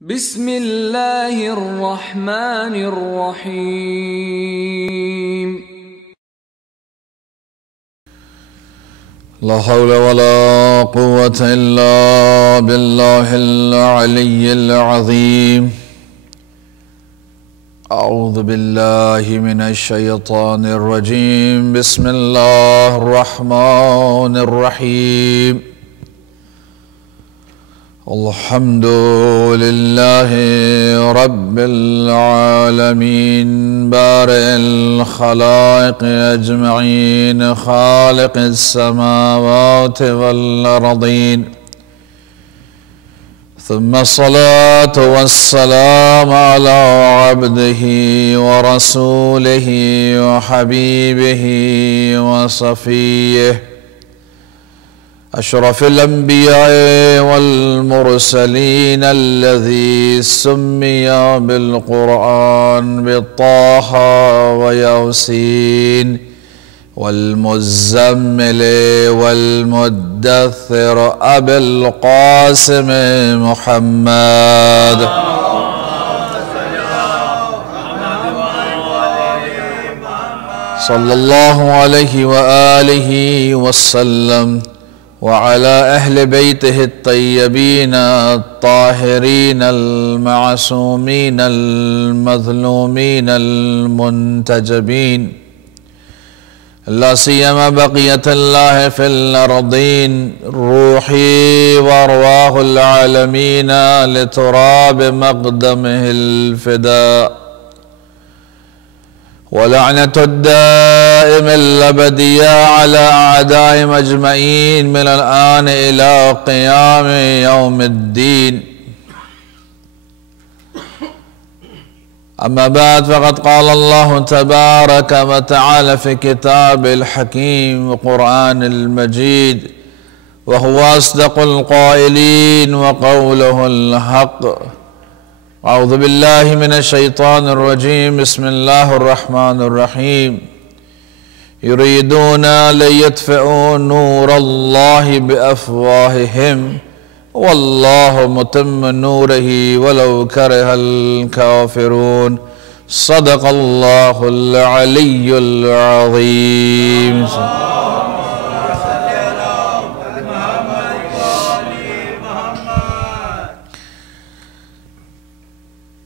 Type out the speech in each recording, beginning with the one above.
بسم اللہ الرحمن الرحیم لا حول ولا قوة إلا بالله العلي العظيم أعوذ بالله من الشيطان الرجيم بسم الله الرحمن الرحيم الحمد لله رب العالمين بارئ الخلائق أجمعين خالق السماوات والأرضين ثم الصلاة والسلام على عبده ورسوله وحبيبه وصفيه أشرف الأنبياء والمرسلين الذي سمي بالقرآن بطه وياسين والمزمل والمدثر أبي القاسم محمد صلى الله عليه وآله وسلم وعلى أهل بيته الطيبين الطاهرين المعصومين المظلومين المنتجبين لا سيما بقية الله في الأرضين روحي وأرواح العالمين لتراب مقدمه الفداء ولعنة الدائم الأبدية على أعدائهم أجمعين من الآن إلى قيام يوم الدين أما بعد فقد قال الله تبارك وتعالى في كتاب الحكيم وقرآن المجيد وهو أصدق القائلين وقوله الحق أعوذ بالله من الشيطان الرجيم بسم الله الرحمن الرحيم يريدون ليطفئوا نور الله بأفواههم والله متم نوره ولو كره الكافرون صدق الله العلي العظيم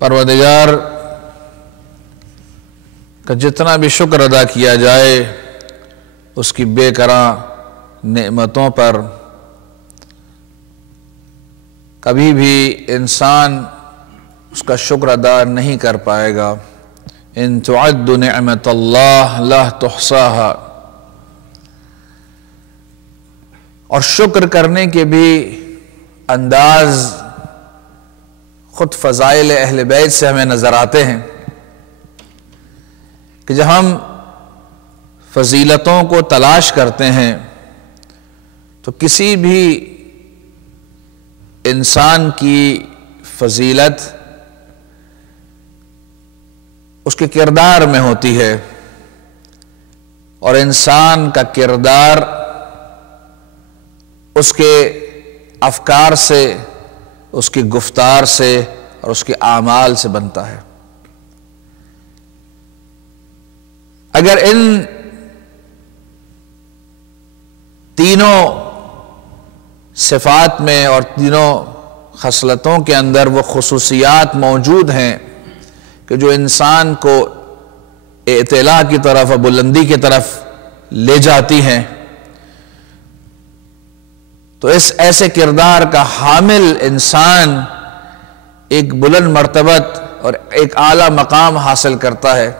پروردگار کا جتنا بھی شکر ادا کیا جائے اس کی بے کراں نعمتوں پر کبھی بھی انسان اس کا شکر ادا نہیں کر پائے گا ان تعدوا نعمت اللہ لا تحصاها اور شکر کرنے کے بھی انداز خود فضائل اہل بیت سے ہمیں نظر آتے ہیں کہ جب ہم فضیلتوں کو تلاش کرتے ہیں تو کسی بھی انسان کی فضیلت اس کے کردار میں ہوتی ہے اور انسان کا کردار اس کے افکار سے اس کی گفتار سے اور اس کے اعمال سے بنتا ہے اگر ان تینوں صفات میں اور تینوں خصلتوں کے اندر وہ خصوصیات موجود ہیں کہ جو انسان کو اعتلاء کی طرف اور بلندی کی طرف لے جاتی ہیں تو اس ایسے کردار کا حامل انسان ایک بلند مرتبت اور ایک اعلیٰ مقام حاصل کرتا ہے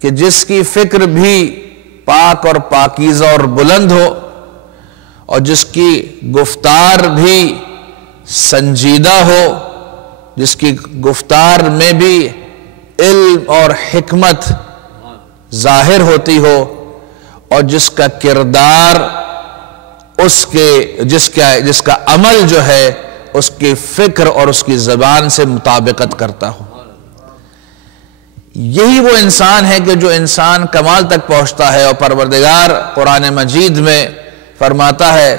کہ جس کی فکر بھی پاک اور پاکیزہ اور بلند ہو اور جس کی گفتار بھی سنجیدہ ہو جس کی گفتار میں بھی علم اور حکمت ظاہر ہوتی ہو اور جس کا کردار جس کا عمل جو ہے اس کی فکر اور اس کی زبان سے مطابقت کرتا ہو یہی وہ انسان ہے کہ جو انسان کمال تک پہنچتا ہے اور پروردگار قرآن مجید میں فرماتا ہے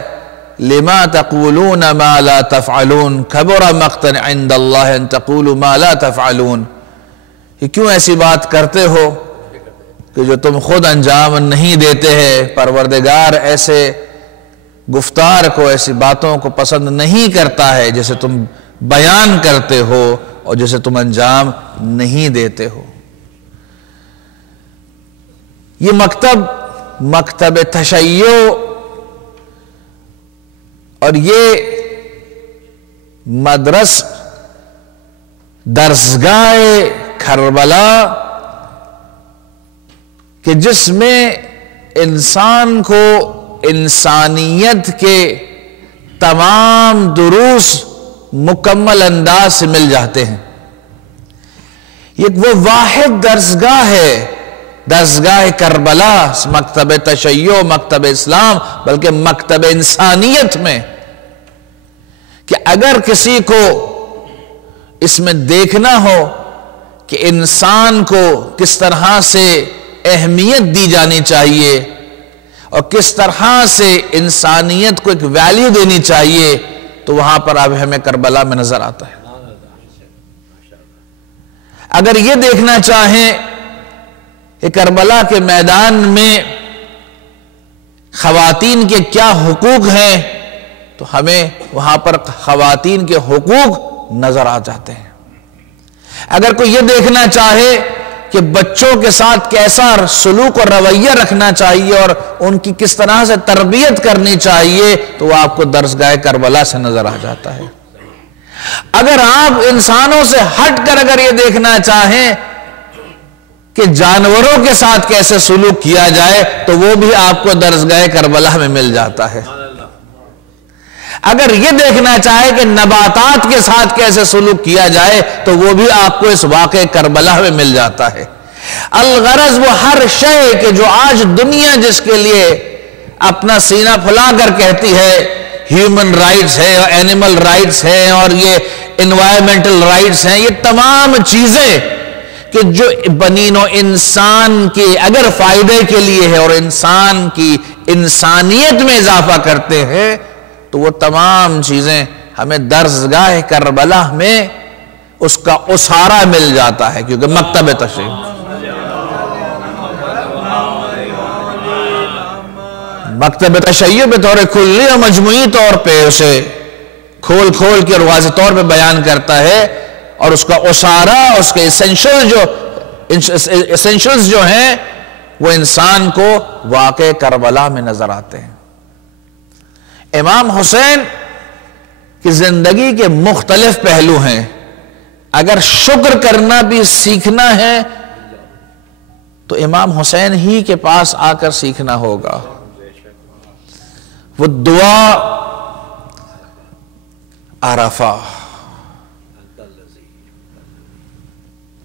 لما تقولون ما لا تفعلون کبر مقتا عند اللہ ان تقولوا ما لا تفعلون، کہ کیوں ایسی بات کرتے ہو کہ جو تم خود انجام نہیں دیتے ہیں؟ پروردگار ایسے گفتار کو، ایسی باتوں کو پسند نہیں کرتا ہے جسے تم بیان کرتے ہو اور جسے تم انجام نہیں دیتے ہو۔ یہ مکتب تشیع اور یہ مدرس درسگاہ کربلا کہ جس میں انسان کو انسانیت کے تمام دروس مکمل انداز سے مل جاتے ہیں، یہ وہ واحد درسگاہ ہے، درسگاہ کربلا، مکتب تشیع، مکتب اسلام، بلکہ مکتب انسانیت میں، کہ اگر کسی کو اس میں دیکھنا ہو کہ انسان کو کس طرح سے اہمیت دی جانی چاہیے اور کس طرح سے انسانیت کو ایک ویلیو دینی چاہیے، تو وہاں پر اب ہمیں کربلا میں نظر آتا ہے۔ اگر یہ دیکھنا چاہیں کہ کربلا کے میدان میں خواتین کے کیا حقوق ہیں، تو ہمیں وہاں پر خواتین کے حقوق نظر آ جاتے ہیں۔ اگر کوئی یہ دیکھنا چاہے کہ بچوں کے ساتھ کیسا سلوک اور رویہ رکھنا چاہیے اور ان کی کس طرح سے تربیت کرنی چاہیے، تو وہ آپ کو درسگاہ کربلا سے نظر آ جاتا ہے۔ اگر آپ انسانوں سے ہٹ کر اگر یہ دیکھنا چاہیں کہ جانوروں کے ساتھ کیسے سلوک کیا جائے، تو وہ بھی آپ کو درسگاہ کربلا میں مل جاتا ہے۔ اگر یہ دیکھنا چاہے کہ نباتات کے ساتھ کیسے سلوک کیا جائے، تو وہ بھی آپ کو اس واقعہ کربلا میں مل جاتا ہے۔ الغرض وہ ہر شے کہ جو آج دنیا جس کے لیے اپنا سینہ پھلا کر کہتی ہے ہیومن رائٹس ہے اور اینیمل رائٹس ہیں اور یہ انوائرمنٹل رائٹس ہیں، یہ تمام چیزیں کہ جو بنین و انسان کے اگر فائدے کے لیے ہے اور انسان کی انسانیت میں اضافہ کرتے ہیں، تو وہ تمام چیزیں ہمیں درسگاہ کربلا میں اس کا اسارہ مل جاتا ہے، کیونکہ مکتب تشیع مکتب تشیع بطور کلی اور مجموعی طور پہ اسے کھول کے اور واضح طور پہ بیان کرتا ہے، اور اس کا اسارہ، اس کے ایسنشلز جو ہیں وہ انسان کو واقع کربلا میں نظر آتے ہیں۔ امام حسین کی زندگی کے مختلف پہلو ہیں، اگر شکر کرنا بھی سیکھنا ہے تو امام حسین ہی کے پاس آ کر سیکھنا ہوگا۔ وہ دعا عرفہ،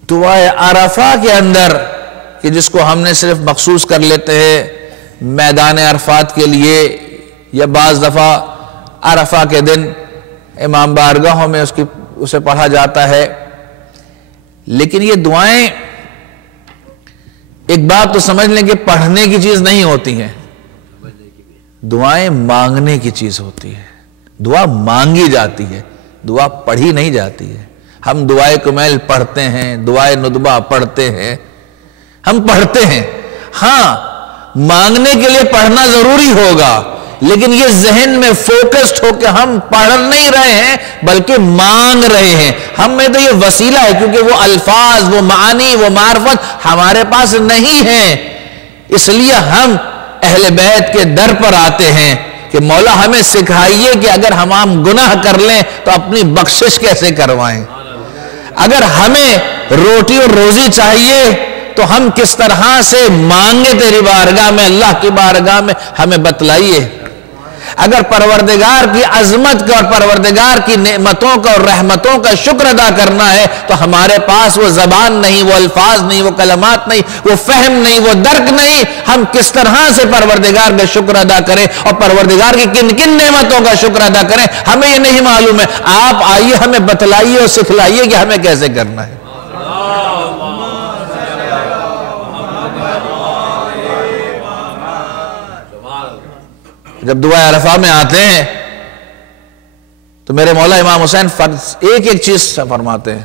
دعائے عرفہ کے اندر کہ جس کو ہم نے صرف مخصوص کر لیتے ہیں میدان عرفات کے لیے، یا بعض دفعہ عرفہ کے دن امام بارگاہوں میں اسے پڑھا جاتا ہے، لیکن یہ دعائیں ایک بات تو سمجھ لیں کہ پڑھنے کی چیز نہیں ہوتی ہیں، دعائیں مانگنے کی چیز ہوتی ہے۔ دعا مانگی جاتی ہے، دعا پڑھی نہیں جاتی ہے۔ ہم دعائے کمیل پڑھتے ہیں، دعائے ندبہ پڑھتے ہیں، ہم پڑھتے ہیں، ہاں مانگنے کے لیے پڑھنا ضروری ہوگا، لیکن یہ ذہن میں فوکسڈ ہو کہ ہم پڑھ نہیں رہے ہیں بلکہ مانگ رہے ہیں۔ ہم میں تو یہ وسیلہ ہے، کیونکہ وہ الفاظ، وہ معانی، وہ معرفت ہمارے پاس نہیں ہیں، اس لیے ہم اہل بیت کے در پر آتے ہیں کہ مولا ہمیں سکھائیے کہ اگر ہم گناہ کر لیں تو اپنی بخشش کیسے کروائیں، اگر ہمیں روٹی اور روزی چاہیے تو ہم کس طرح سے مانگے تیری بارگاہ میں، اللہ کی بارگاہ میں ہمیں بتلائیے۔ اگر پروردگار کی عظمت کا اور پروردگار کی نعمتوں کا اور رحمتوں کا شکر ادا کرنا ہے تو ہمارے پاس وہ زبان نہیں، وہ الفاظ نہیں، وہ کلمات نہیں، وہ فہم نہیں، وہ درک نہیں، ہم کس طرح سے پروردگار کا شکر ادا کریں اور پروردگار کی کن کن نعمتوں کا شکر ادا کریں، ہمیں یہ نہیں معلوم ہے۔ آپ آئیے ہمیں بتلائیے اور سکھلائیے کہ ہمیں کیسے کرنا ہے۔ جب دعا عرفہ میں آتے ہیں تو میرے مولا امام حسین ایک ایک چیز فرماتے ہیں.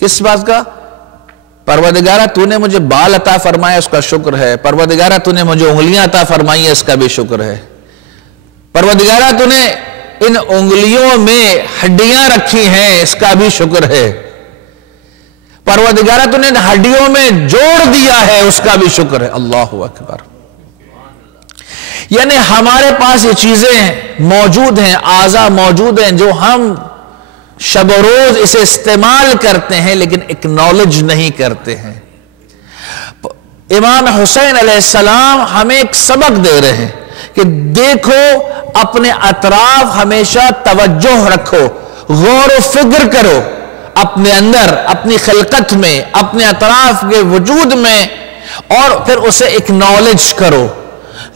کس بات کا؟ پروردگارہ تو نے مجھے بال عطا فرمایا اس کا شکر ہے، پروردگارہ تو نے مجھے انگلیاں عطا فرمائی اس کا بھی شکر ہے، پروردگارہ تو نے ان انگلیوں میں ہڈیاں رکھی ہیں اس کا بھی شکر ہے، پروردگارہ تو نے ہڈیوں میں جوڑ دیا ہے اس کا بھی شکر ہے. اللہ اکبر. یعنی ہمارے پاس یہ چیزیں موجود ہیں، اعضاء موجود ہیں جو ہم شب و روز اسے استعمال کرتے ہیں لیکن اکنالج نہیں کرتے ہیں. امام حسین علیہ السلام ہمیں ایک سبق دے رہے ہیں کہ دیکھو اپنے اطراف ہمیشہ توجہ رکھو، غور و فکر کرو اپنے اندر، اپنی خلقت میں، اپنے اطراف کے وجود میں، اور پھر اسے اکنالج کرو.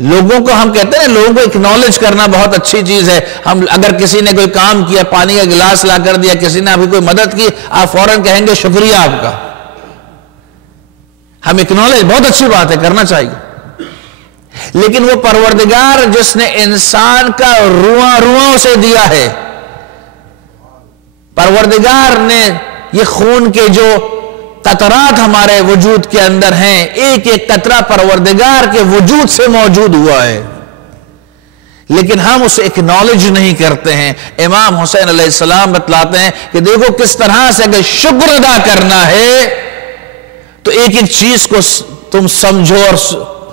لوگوں کو ہم کہتے ہیں لوگوں کو اکنالج کرنا بہت اچھی چیز ہے. ہم اگر کسی نے کوئی کام کیا، پانی کا گلاس لا کر دیا، کسی نے ابھی کوئی مدد کی، آپ فوراً کہیں گے شکریہ آپ کا. ہم اکنالج بہت اچھی بات ہے، کرنا چاہیے. لیکن وہ پروردگار جس نے انسان کا رواں رواں اسے دیا ہے، پروردگار نے یہ خون کے جو قطرات ہمارے وجود کے اندر ہیں، ایک ایک قطرہ پروردگار کے وجود سے موجود ہوا ہے، لیکن ہم اسے اکنالج نہیں کرتے ہیں. امام حسین علیہ السلام بتلاتے ہیں کہ دیکھو کس طرح سے اگر شکر ادا کرنا ہے تو ایک ایک چیز کو تم سمجھو،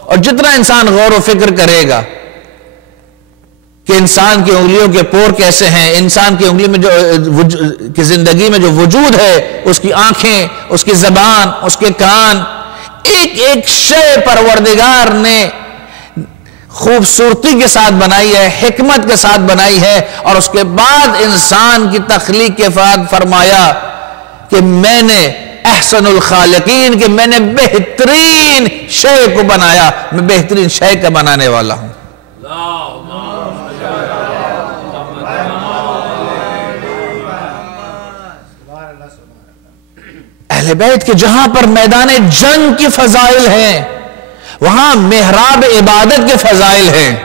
اور جتنا انسان غور و فکر کرے گا کہ انسان کی انگلیوں کے پور کیسے ہیں، انسان کی انگلی میں جو کی زندگی میں جو وجود ہے، اس کی آنکھیں، اس کی زبان، اس کے کان، ایک ایک شے پروردگار نے خوبصورتی کے ساتھ بنائی ہے، حکمت کے ساتھ بنائی ہے، اور اس کے بعد انسان کی تخلیق کے بعد فرمایا کہ میں نے احسن الخالقین، کہ میں نے بہترین شے کو بنایا، میں بہترین شے کا بنانے والا ہوں. اہل بیت کے جہاں پر میدان جنگ کی فضائل ہیں، وہاں محراب عبادت کے فضائل ہیں.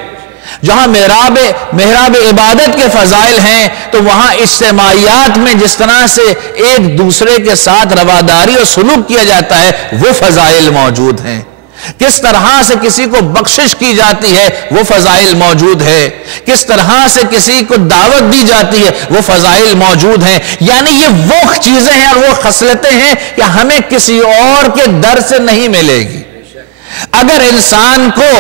جہاں محراب عبادت کے فضائل ہیں تو وہاں اجتماعیات میں جس طرح سے ایک دوسرے کے ساتھ رواداری اور سلوک کیا جاتا ہے وہ فضائل موجود ہیں. کس طرح سے کسی کو بخشش کی جاتی ہے وہ فضائل موجود ہے. کس طرح سے کسی کو دعوت دی جاتی ہے وہ فضائل موجود ہیں. یعنی یہ وہ چیزیں ہیں اور وہ خصلتیں ہیں کہ ہمیں کسی اور کے در سے نہیں ملے گی. اگر انسان کو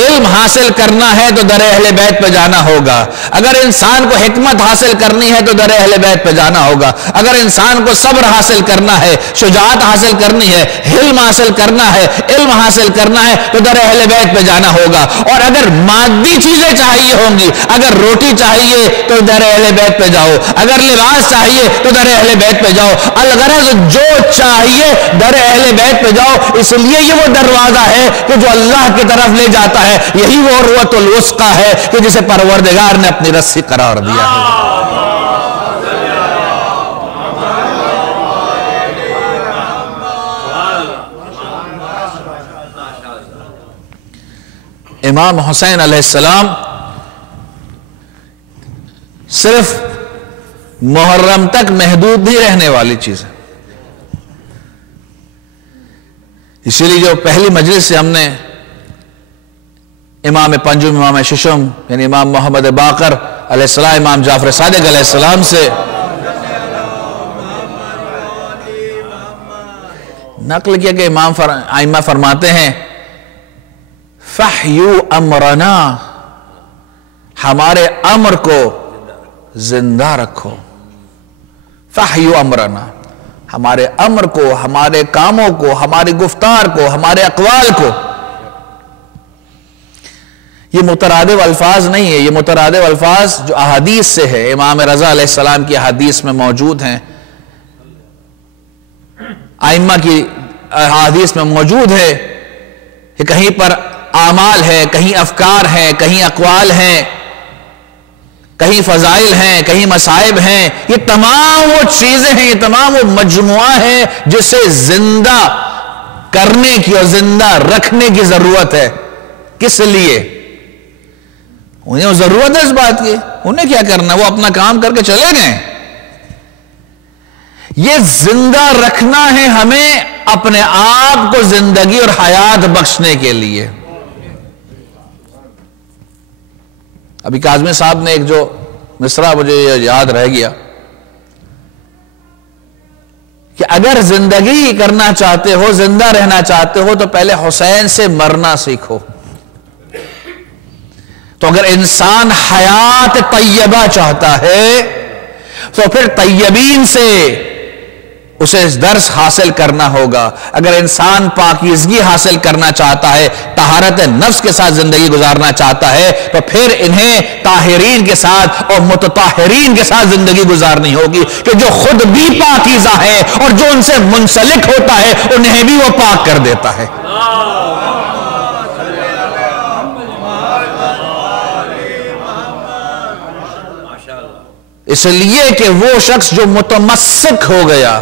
علم حاصل کرنا ہے تو در اہل بیت پہ جانا ہوگا. اگر انسان کو حکمت حاصل کرنی ہے تو در اہل بیت پہ جانا ہوگا. اگر انسان کو صبر حاصل کرنا ہے، شجاعت حاصل کرنی ہے، حلم حاصل کرنا ہے، علم حاصل کرنا ہے تو در اہل بیت پہ جانا ہوگا. اور اگر مادی چیزیں چاہیے ہوں گی، اگر روٹی چاہیے تو در اہل بیت پہ جاؤ، اگر لباس چاہیے تو در اہل بیت پہ جاؤ. الغرض جو چاہیے در اہل بیت پہ جاؤ. اس لیے یہ وہ دروازہ ہے کہ جو اللہ کی طرف لے جاتا ہے. یہی وہ عروۃ الوثقی ہے کہ جسے پروردگار نے اپنی رسی قرار دیا ہے. امام حسین علیہ السلام صرف محرم تک محدود نہیں رہنے والی چیز ہے. اسی لیے جو پہلی مجلس سے ہم نے امام پنجم، امام ششم یعنی امام محمد باقر علیہ السلام، امام جعفر صادق علیہ السلام سے نقل کیا کہ امام ائمہ فرماتے ہیں فحیو امرنا، ہمارے امر کو زندہ رکھو. فحیو امرنا، ہمارے امر کو، ہمارے کاموں کو، ہماری گفتار کو، ہمارے اقوال کو. یہ مترادف الفاظ نہیں ہے، یہ مترادف الفاظ جو احادیث سے ہے، امام رضا علیہ السلام کی احادیث میں موجود ہیں، ائمہ کی احادیث میں موجود ہے کہ کہیں پر اعمال ہے، کہیں افکار ہیں، کہیں اقوال ہیں، کہیں فضائل ہیں، کہیں مصائب ہیں. یہ تمام وہ چیزیں ہیں، یہ تمام وہ مجموعہ ہیں جسے زندہ کرنے کی اور زندہ رکھنے کی ضرورت ہے. کس لیے؟ انہیں ضرورت ہے اس بات کی، انہیں کیا کرنا، وہ اپنا کام کر کے چلے گئے. یہ زندہ رکھنا ہے ہمیں اپنے آپ کو زندگی اور حیات بخشنے کے لیے. ابھی کاظمی صاحب نے ایک جو مصرع مجھے یاد رہ گیا کہ اگر زندگی کرنا چاہتے ہو، زندہ رہنا چاہتے ہو، تو پہلے حسین سے مرنا سیکھو. تو اگر انسان حیات طیبہ چاہتا ہے تو پھر طیبین سے اسے درس حاصل کرنا ہوگا. اگر انسان پاکیزگی حاصل کرنا چاہتا ہے، طہارت نفس کے ساتھ زندگی گزارنا چاہتا ہے، تو پھر انہیں طاہرین کے ساتھ اور متطہرین کے ساتھ زندگی گزارنی ہوگی کہ جو خود بھی پاکیزہ ہے اور جو ان سے منسلک ہوتا ہے انہیں بھی وہ پاک کر دیتا ہے. اس لیے کہ وہ شخص جو متمسک ہو گیا،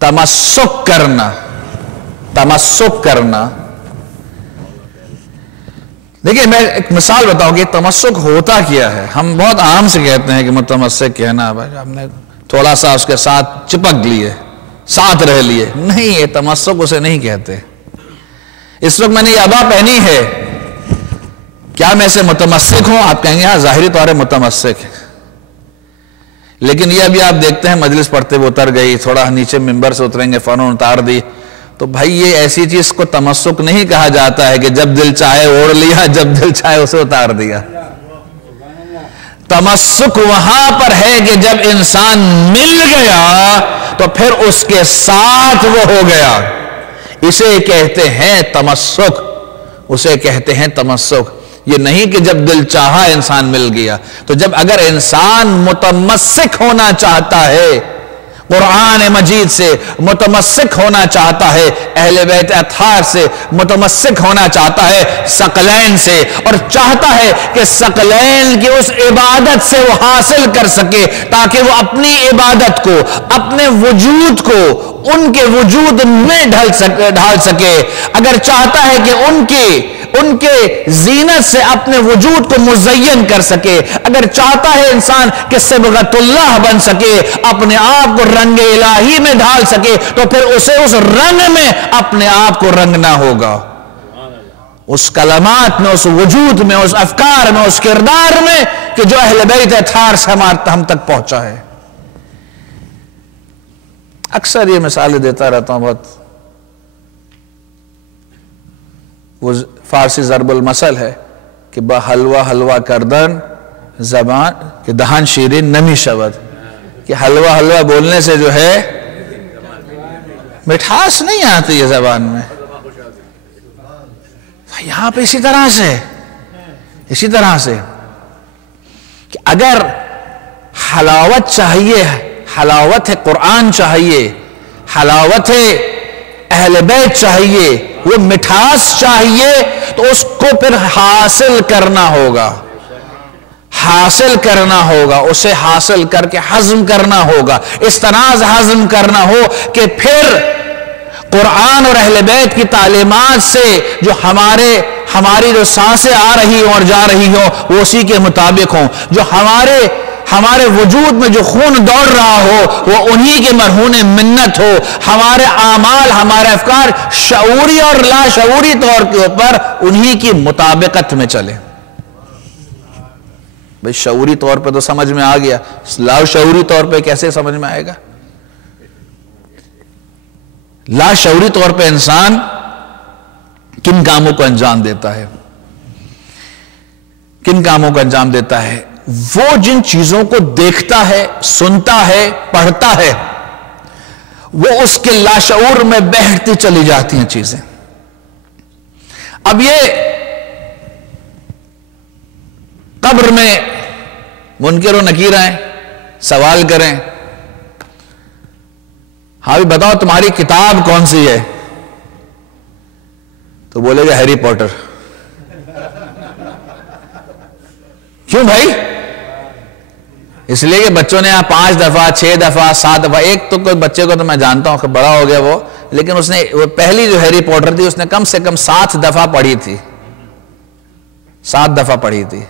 تمسک کرنا. دیکھیں میں ایک مثال بتاؤں کہ تمسک ہوتا کیا ہے. ہم بہت عام سے کہتے ہیں کہ متمسک کہنا، ہم نے تھوڑا سا اس کے ساتھ چپک لیے، ساتھ رہ لیے. نہیں، یہ تمسک اسے نہیں کہتے. اس وقت میں نے یہ عبا پہنی ہے، کیا میں اسے متمسک ہوں؟ آپ کہیں گے ہاں ظاہری طور پر متمسک ہے، لیکن یہ ابھی آپ دیکھتے ہیں مجلس پڑھتے ہوئے اتر گئی، تھوڑا نیچے ممبر سے اتریں گے فنون اتار دی. تو بھائی یہ ایسی چیز کو تمسک نہیں کہا جاتا ہے کہ جب دل چاہے اوڑھ لیا، جب دل چاہے اسے اتار دیا. تمسک وہاں پر ہے کہ جب انسان مل گیا تو پھر اس کے ساتھ وہ ہو گیا. اسے کہتے ہیں تمسک، اسے کہتے ہیں تمسک. یہ نہیں کہ جب دل چاہا انسان مل گیا. تو جب اگر انسان متمسک ہونا چاہتا ہے قرآن مجید سے، متمسک ہونا چاہتا ہے اہل بیت اطہار سے، متمسک ہونا چاہتا ہے ثقلین سے، اور چاہتا ہے کہ ثقلین کی اس عبادت سے وہ حاصل کر سکے تاکہ وہ اپنی عبادت کو، اپنے وجود کو ان کے وجود میں ڈھال سکے. اگر چاہتا ہے کہ ان کے زینت سے اپنے وجود کو مزین کر سکے، اگر چاہتا ہے انسان کہ صبغت اللہ بن سکے، اپنے آپ کو رنگ الہی میں ڈھال سکے، تو پھر اسے اس رنگ میں اپنے آپ کو رنگنا ہوگا، اس کلمات میں، اس وجود میں، اس افکار میں، اس کردار میں کہ جو اہل بیت اطہار سے ہم تک پہنچا ہے. اکثر یہ مثالیں دیتا رہتا ہوں بہت. وہ فارسی ضرب المثل ہے کہ با حلوہ حلوہ کردن زبان کہ دہان شیرین نمی شود، کہ حلوہ حلوہ بولنے سے جو ہے مٹھاس نہیں آتی ہے زبان میں. یہاں پہ اسی طرح سے کہ اگر حلاوت چاہیے، حلاوت ہے قرآن چاہیے، حلاوت ہے اہل بیت چاہیے، وہ مٹھاس چاہیے، تو اس کو پھر حاصل کرنا ہوگا، اسے حاصل کر کے ہضم کرنا ہوگا. اس طرح سے ہضم کرنا ہو کہ پھر قرآن اور اہل بیت کی تعلیمات سے جو ہماری جو سانسیں آ رہی ہوں اور جا رہی ہوں وہ اسی کے مطابق ہوں، جو ہمارے وجود میں جو خون دوڑ رہا ہو وہ انہی کے مرہون منت ہو، ہمارے اعمال، ہمارے افکار شعوری اور لا شعوری طور کے اوپر انہی کی مطابقت میں چلے. بھئی شعوری طور پہ تو سمجھ میں آ گیا، لا شعوری طور پہ کیسے سمجھ میں آئے گا؟ لا شعوری طور پہ انسان کن کاموں کو انجام دیتا ہے؟ وہ جن چیزوں کو دیکھتا ہے، سنتا ہے، پڑھتا ہے، وہ اس کے لاشعور میں بہتی چلی جاتی ہیں چیزیں. اب یہ قبر میں منکر و نکیر آئیں، سوال کریں، ہاں بھی بتاؤ تمہاری کتاب کون سی ہے؟ تو بولے گا ہیری پوٹر. کیوں بھائی؟ اس لیے کہ بچوں نے یہاں 5 دفعہ 6 دفعہ 7 دفعہ، ایک تو کوئی بچے کو تو میں جانتا ہوں کہ بڑا ہو گیا وہ، لیکن اس نے وہ پہلی جو ہیری پوٹر تھی اس نے کم سے کم 7 دفعہ پڑھی تھی. 7 دفعہ پڑھی تھی.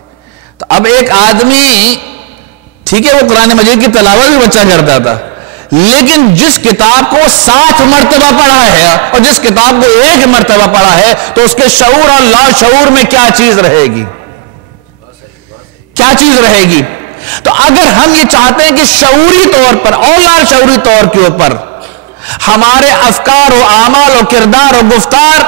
تو اب ایک آدمی ٹھیک ہے وہ قرآن مجید کی تلاوت بھی بچہ کرتا تھا، لیکن جس کتاب کو 7 مرتبہ پڑھا ہے اور جس کتاب کو 1 مرتبہ پڑھا ہے تو اس کے شعور اور لا شعور میں کیا چیز رہے گی، کیا چیز رہے گی. تو اگر ہم یہ چاہتے ہیں کہ شعوری طور پر اور لا شعوری طور کے اوپر ہمارے افکار و اعمال و کردار و گفتار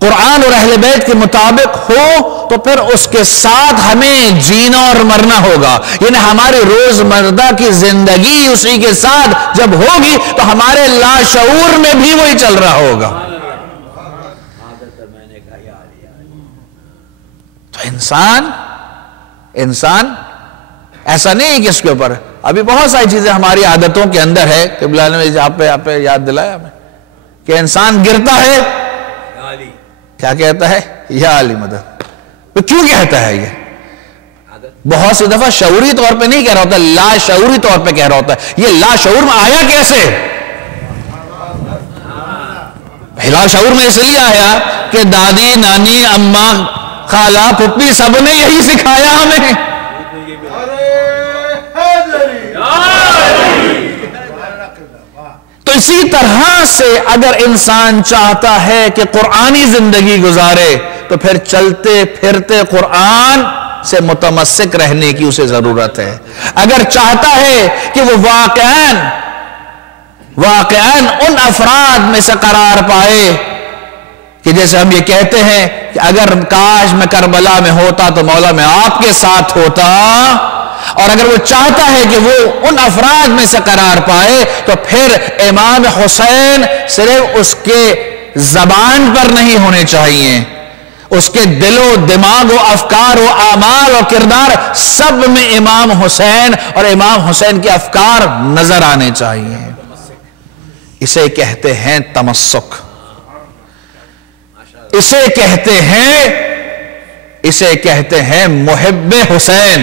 قرآن اور اہل بیت کے مطابق ہو تو پھر اس کے ساتھ ہمیں جینا اور مرنا ہوگا. یعنی ہماری روزمرہ کی زندگی اسی کے ساتھ جب ہوگی تو ہمارے لاشعور میں بھی وہی چل رہا ہوگا. تو انسان ایسا نہیں ہے کہ اس کے اوپر ابھی بہت ساری چیزیں ہماری عادتوں کے اندر ہے کہ بلانے میں آپ پہ یاد دلایا ہمیں کہ انسان گرتا ہے کیا کہتا ہے یا علی مدد. تو کیوں کہتا ہے یہ؟ بہت سی دفعہ شعوری طور پہ نہیں کہہ رہا ہوتا، لا شعوری طور پہ کہہ رہا ہوتا ہے. یہ لا شعور میں آیا کیسے؟ لا شعور میں اس لیے آیا کہ دادی نانی اماں خالہ پھپھی سب نے یہی سکھایا ہمیں. تو اسی طرح سے اگر انسان چاہتا ہے کہ قرآنی زندگی گزارے تو پھر چلتے پھرتے قرآن سے متمسک رہنے کی اسے ضرورت ہے. اگر چاہتا ہے کہ وہ واقعاً ان افراد میں سے قرار پائے کہ جیسے ہم یہ کہتے ہیں کہ اگر کاش میں کربلا میں ہوتا تو مولا میں آپ کے ساتھ ہوتا، اور اگر وہ چاہتا ہے کہ وہ ان افراد میں سے قرار پائے تو پھر امام حسین صرف اس کے زبان پر نہیں ہونے چاہیے، اس کے دل و دماغ و افکار و اعمال و کردار سب میں امام حسین اور امام حسین کے افکار نظر آنے چاہیے. اسے کہتے ہیں تمسک، اسے کہتے ہیں محب حسین،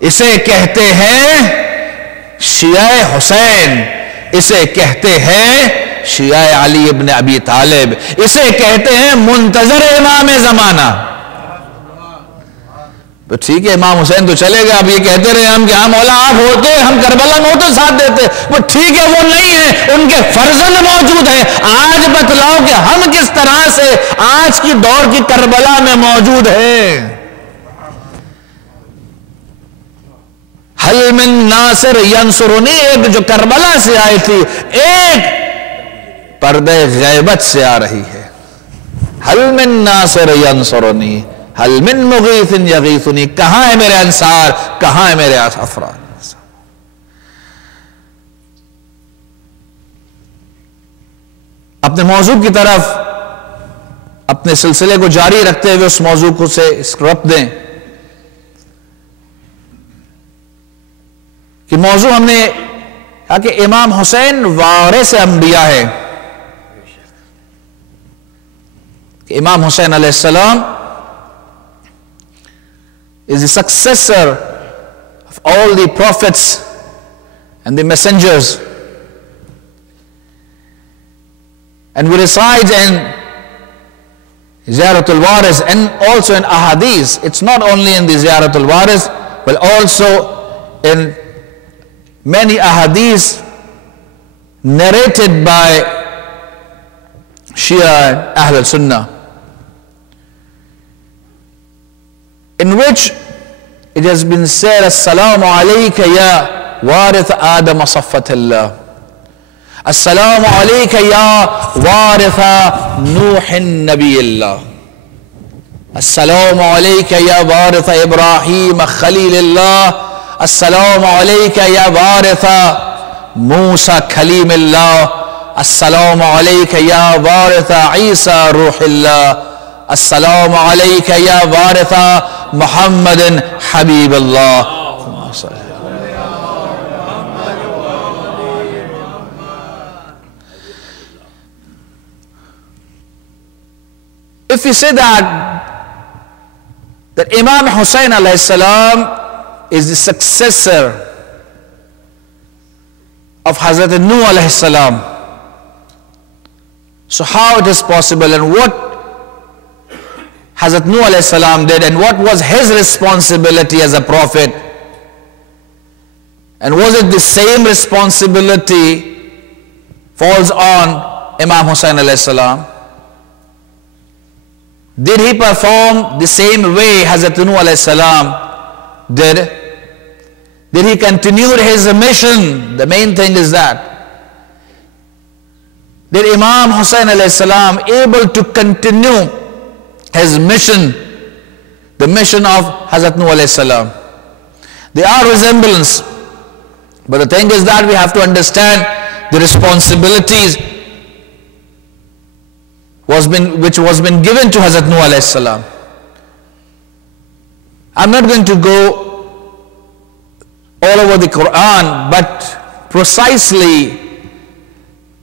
اسے کہتے ہیں شیعہ حسین، اسے کہتے ہیں شیعہ علی ابن ابی طالب، اسے کہتے ہیں منتظر امام زمانہ. تو ٹھیک ہے امام حسین تو چلے گئے، اب یہ کہتے رہے ہم کہ ہاں مولا آپ ہوتے، ہم کربلا میں ہوتے ساتھ دیتے. وہ ٹھیک ہے وہ نہیں ہے، ان کے فرزند موجود ہیں. آج بتلاؤ کہ ہم کس طرح سے آج کی دور کی کربلا میں موجود ہیں. حل من ناصر ینصرنی، ایک جو کربلا سے آئی تھی، ایک پردے غیبت سے آ رہی ہے. حل من ناصر ینصرنی حل من مغیث یغیثنی، کہاں ہے میرے انصار، کہاں ہے میرے افراد. اپنے موضوع کی طرف اپنے سلسلے کو جاری رکھتے ہوئے اس موضوع کو سے ربط دیں کہ موضوع ہم نے کہا کہ امام حسین وارث انبیاء ہے، کہ امام حسین علیہ السلام is the successor of all the prophets and the messengers, and we recite in Ziyaratul Waris and also in ahadith. It's not only in the Ziyaratul Waris but also in many ahadith narrated by Shia and Ahl al-Sunnah, in which it has been said, Assalamu alayka ya warith Adam Saffatillah, Assalamu alayka ya waritha Nuhin Nabiyillah, Assalamu alayka ya waritha Ibrahim Khalilillah, Assalamu alayka ya waritha Musa Kalimillah, Assalamu alayka ya waritha Isa Ruhillah, Assalamu alayka ya waritha Muhammadin Habibullah. If we say that Imam Hussein alayhi salam is the successor of Hazrat Nuh alayhi salam, so how it is possible and what Hazrat Nuh alayhi salam did, and what was his responsibility as a prophet? And was it the same responsibility falls on Imam Hussain alayhi salam? Did he perform the same way Hazrat Nuh alayhi salam did? Did he continue his mission? The main thing is that. Did Imam Hussain alayhi salam able to continue his mission, the mission of Hazrat Nuh alayhi salam? There are resemblance, but the thing is that we have to understand the responsibilities which was been given to Hazrat Nuh alayhi salam. I'm not going to go all over the Quran, but precisely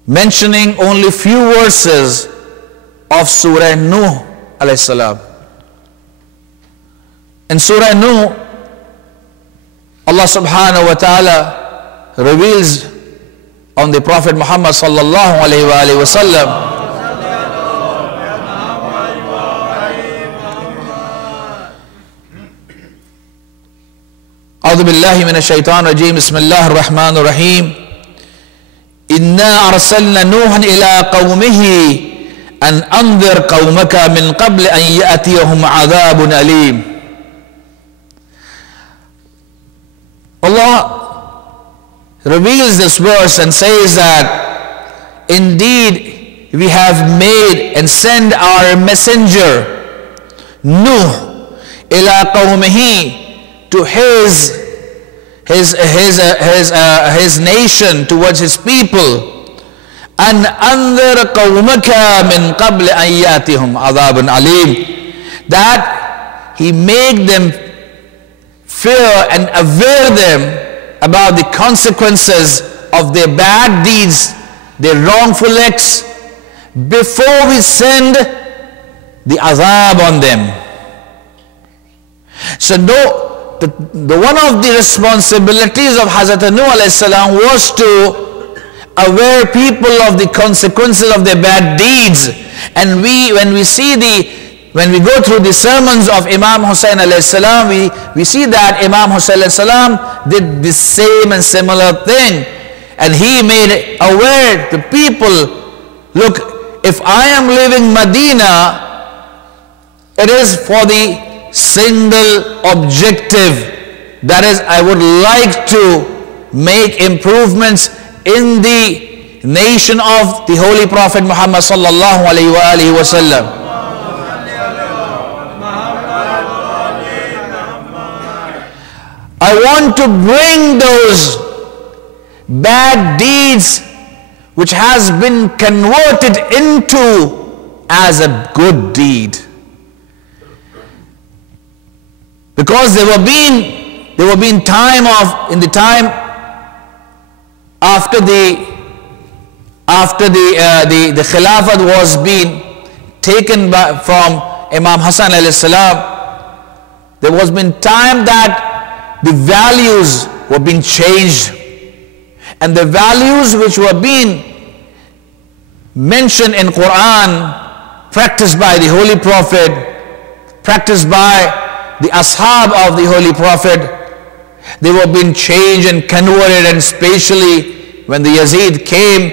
mentioning only few verses of Surah Nuh alayhi salam. In Surah Nuh, Allah subhanahu wa ta'ala reveals on the Prophet Muhammad sallallahu alayhi wa sallam أعوذ بالله من الشيطان الرجيم بسم الله الرحمن الرحيم إنا أرسلنا نوحا إلى قومه أن أنذر قومك من قبل أن يأتيهم عذاب أليم. Allah reveals this verse and says that indeed we have made and sent our messenger Nuh إلى قومه, to his nation, towards his people. An anzir qawmaka min qabl an yatihum adhabun alim, that he made them fear and aware them about the consequences of their bad deeds, their wrongful acts, before we send the azab on them. So the one of the responsibilities of Hazrat Nuh alayhi salam was to aware people of the consequences of their bad deeds. And when we go through the sermons of Imam Hussain alayhi salam, we see that Imam Hussain alayhi salam did the same and similar thing. And he made aware the people, look, if I am leaving Medina, it is for the single objective, that is, I would like to make improvements in the nation of the Holy Prophet Muhammad sallallahu alaihi wasallam. I want to bring those bad deeds which has been converted into as a good deed. Because there were been time after the Khilafat was being taken from Imam Hassan alayhi salam, there was been time that the values were being changed, and the values which were being mentioned in Quran, practiced by the Holy Prophet, practiced by the ashab of the Holy Prophet, they were being changed and converted, and especially when the Yazid came,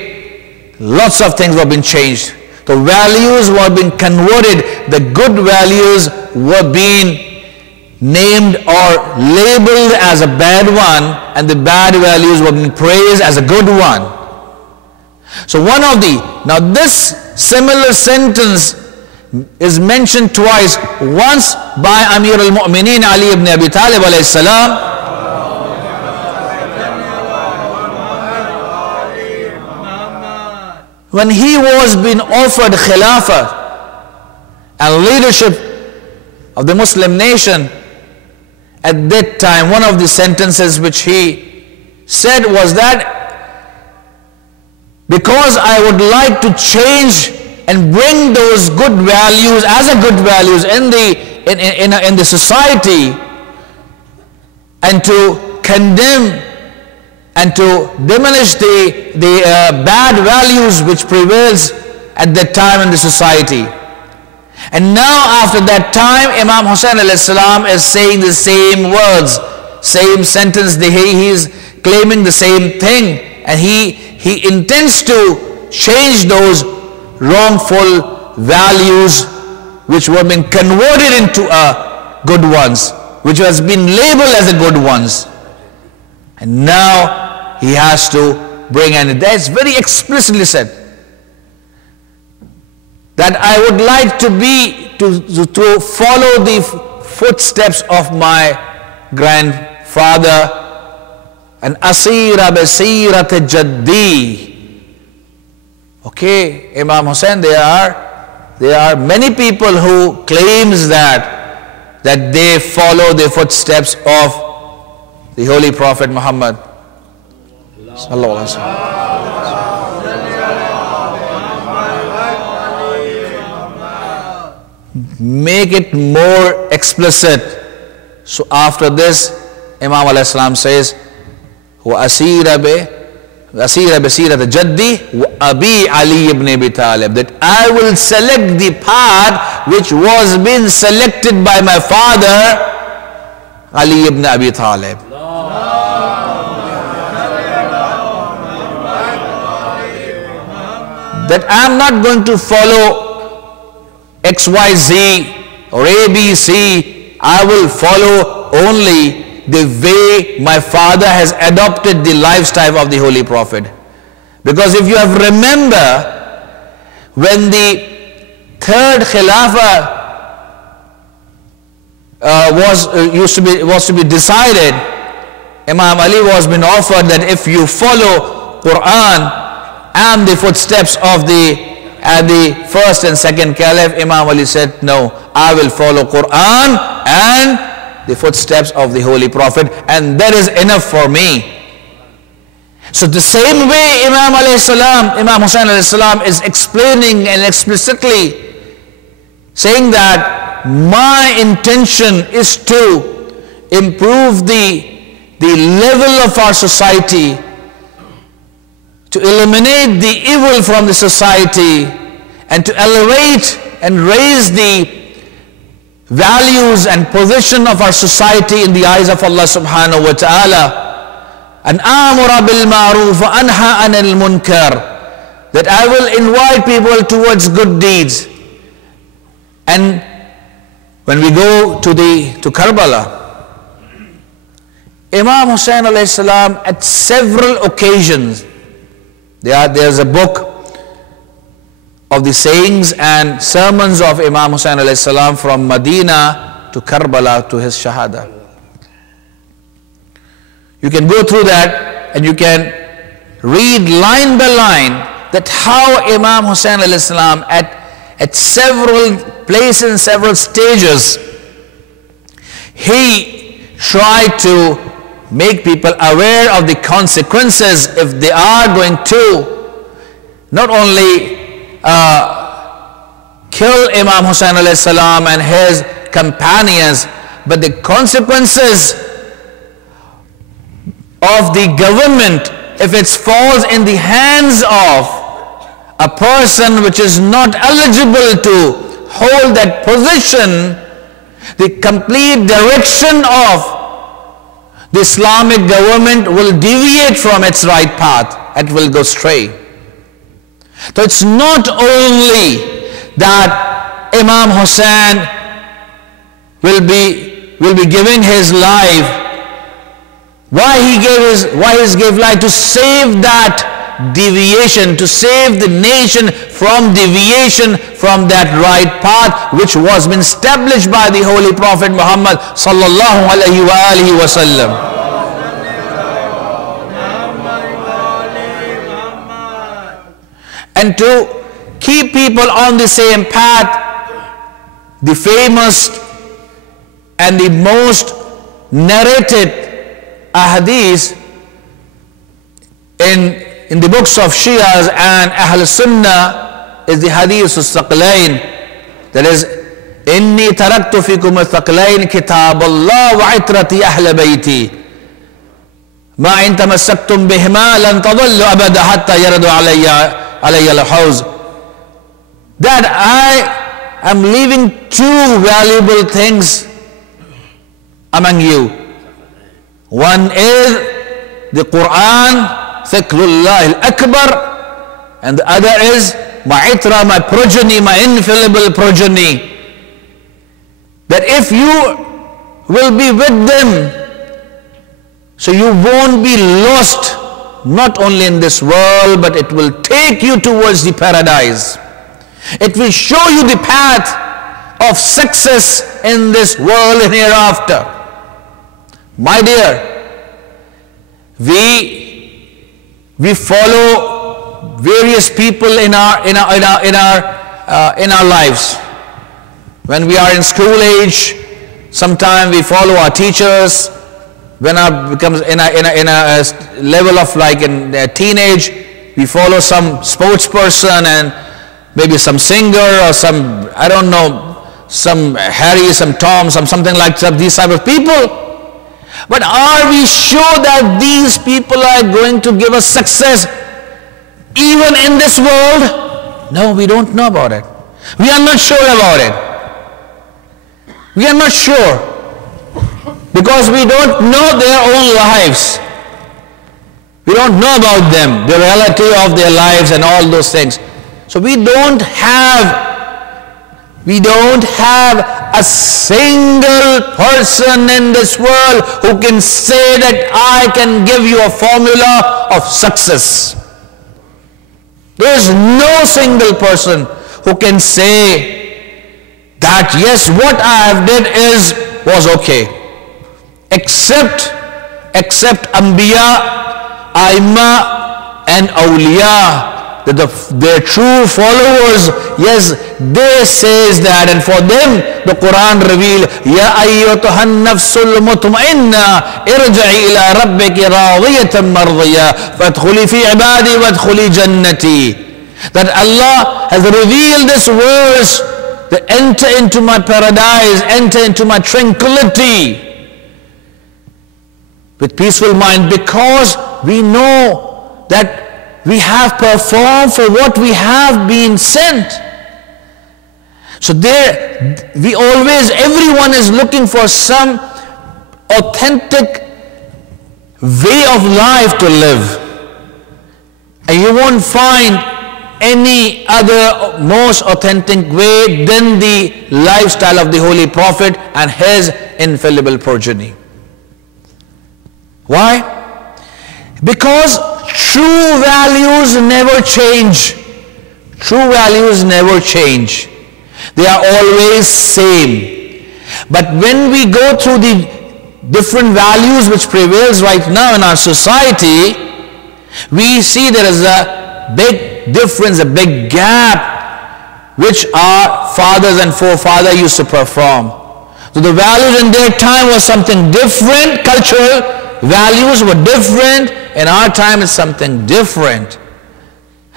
lots of things were being changed. The values were being converted, the good values were being named or labeled as a bad one, and the bad values were being praised as a good one. So now this similar sentence is mentioned twice, once by Amir al-Mu'mineen Ali ibn Abi Talib alayhi salam, when he was being offered Khilafah and leadership of the Muslim nation. At that time, one of the sentences which he said was that, because I would like to change and bring those good values as a good values in the society, and to condemn and to diminish the bad values which prevails at that time in the society. And now after that time, Imam Hussain alayhi salam is saying the same words, same sentence. He is claiming the same thing, and he intends to change those wrongful values which were being converted into good ones, which has been labeled as the good ones. And now he has to bring, and that's very explicitly said, that I would like to follow the footsteps of my grandfather, and asira basirat jaddi. Okay, Imam Hussain, there are many people who claims that they follow the footsteps of the Holy Prophet Muhammad sallallahu alaihi wasallam. Make it more explicit. So after this, Imam alayhi salam says, وَأَسِيرَ بَسِيرَةَ جَدِّي وَأَبِي عَلِي ibn Abi Talib, that I will select the path which was being selected by my father Ali ibn Abi Talib. That I am not going to follow XYZ or ABC. I will follow only the way my father has adopted the lifestyle of the Holy Prophet. Because if you have remember, when the third Khilafah was to be decided, Imam Ali was been offered that if you follow Quran and the footsteps of the first and second Caliph, Imam Ali said, no, I will follow Quran and the footsteps of the Holy Prophet, and that is enough for me. So the same way Imam Hussain alayhi salam is explaining and explicitly saying that my intention is to improve the level of our society, to eliminate the evil from the society, and to elevate and raise the values and position of our society in the eyes of Allah subhanahu wa ta'ala. And amura bil ma'ruf wa anha anil munkar, that I will invite people towards good deeds. And when we go to Karbala, Imam Hussain alayhi salam at several occasions, there's a book of the sayings and sermons of Imam Hussain alayhi salam from Medina to Karbala to his Shahada. You can go through that and you can read line by line that how Imam Hussain alayhi salam at several places, several stages, he tried to make people aware of the consequences if they are going to not only kill Imam Hussain alayhi salam and his companions, but the consequences of the government if it falls in the hands of a person which is not eligible to hold that position, the complete direction of the Islamic government will deviate from its right path. It will go astray. So it's not only that Imam Hussain will be giving his life. Why he gave life? To save that deviation, to save the nation from deviation from that right path which was been established by the Holy Prophet Muhammad sallallahu alaihi wasallam. And to keep people on the same path, the famous and the most narrated ahadith in the books of Shias and Ahl Sunnah is the hadith al-Thaqlain, that is, inni taraktu fikum al-Thaqlain kitab Allah wa itrati ahl bayti ma in tamassaktum bihima lan tadallu abada hatta yaradu alayya al-hawz. That I'm leaving two valuable things among you. One is the Quran, Thikrullah al-Akbar, and the other is my itra, my progeny, my infallible progeny. That if you will be with them, so you won't be lost, not only in this world, but it will take you towards the paradise. It will show you the path of success in this world and hereafter. My dear, we follow various people in our lives. When we are in school age, sometimes we follow our teachers. When our becomes in a level of like in a teenage, we follow some sports person and maybe some singer or some, I don't know, some Harry, some Tom, something like that, these type of people. But are we sure that these people are going to give us success even in this world? No, we don't know about it. We are not sure about it. We are not sure, because we don't know their own lives. We don't know about them, the reality of their lives and all those things. So we don't have a single person in this world who can say that I can give you a formula of success. There is no single person who can say that yes, what I have did was okay. Except Anbiya, Aima and Awliya, that their true followers, yes, they says that, and for them the Quran revealed, Ya ayyatuhan nafsul mutma'inna irja'i ila rabbiki radiyatan mardiya fadkhuli fi ibadi wadkhuli jannati. That Allah has revealed this verse, that enter into my paradise, enter into my tranquility with peaceful mind, because we know that we have performed for what we have been sent. So there, everyone is looking for some authentic way of life to live. And you won't find any other most authentic way than the lifestyle of the Holy Prophet and his infallible progeny. Why? Because true values never change. True values never change. They are always same. But when we go through the different values which prevails right now in our society, we see there is a big difference, a big gap which our fathers and forefathers used to perform. So the values in their time was something different, cultural values were different. In our time it's something different.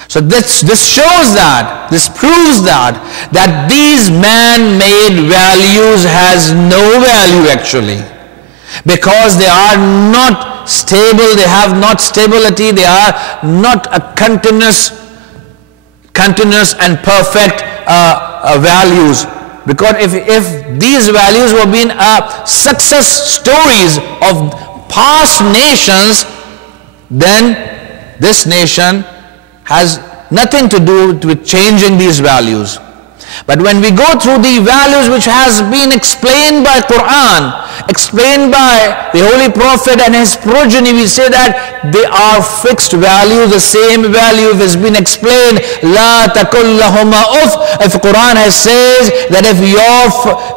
So this shows that, this proves that these man-made values has no value actually, because they are not stable, they have not stability, they are not a continuous and perfect values. Because if these values were being success stories of past nations, then this nation has nothing to do with changing these values. But when we go through the values which has been explained by Quran, explained by the Holy Prophet and his progeny, we say that they are fixed values, the same value has been explained. La taqul lahuma uff. If Quran has says that if your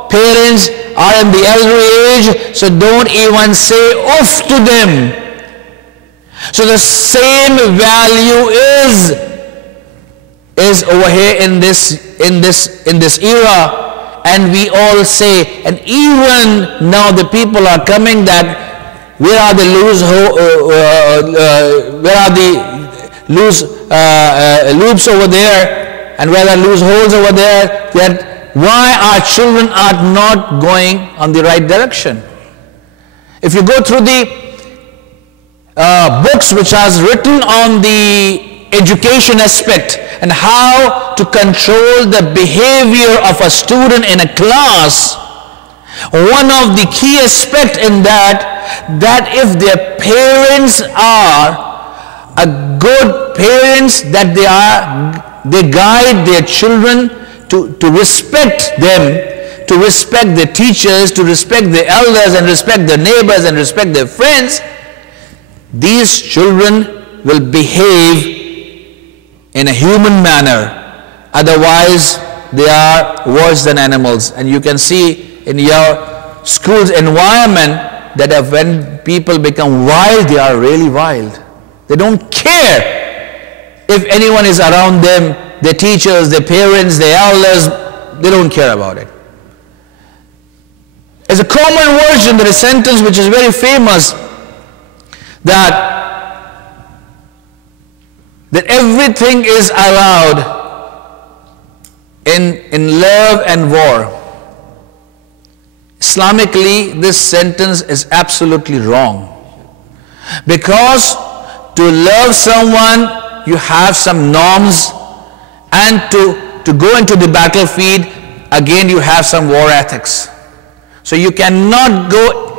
parents are in the elderly age, so don't even say uff to them. So the same value is over here in this era, and we all say, and even now the people are coming that where are the loops over there, and where are loose holes over there, that why our children are not going on the right direction. If you go through the books which has written on the education aspect and how to control the behavior of a student in a class, one of the key aspects in that if their parents are a good parents, that they guide their children to respect them, to respect their teachers, to respect their elders, and respect their neighbors, and respect their friends, these children will behave in a human manner. Otherwise, they are worse than animals. And you can see in your school's environment that when people become wild, they are really wild. They don't care if anyone is around them, their teachers, their parents, their elders, they don't care about it. There's a common version, there is a sentence which is very famous, that everything is allowed in love and war. Islamically, this sentence is absolutely wrong. Because to love someone, you have some norms, and to go into the battlefield, again you have some war ethics. So you cannot go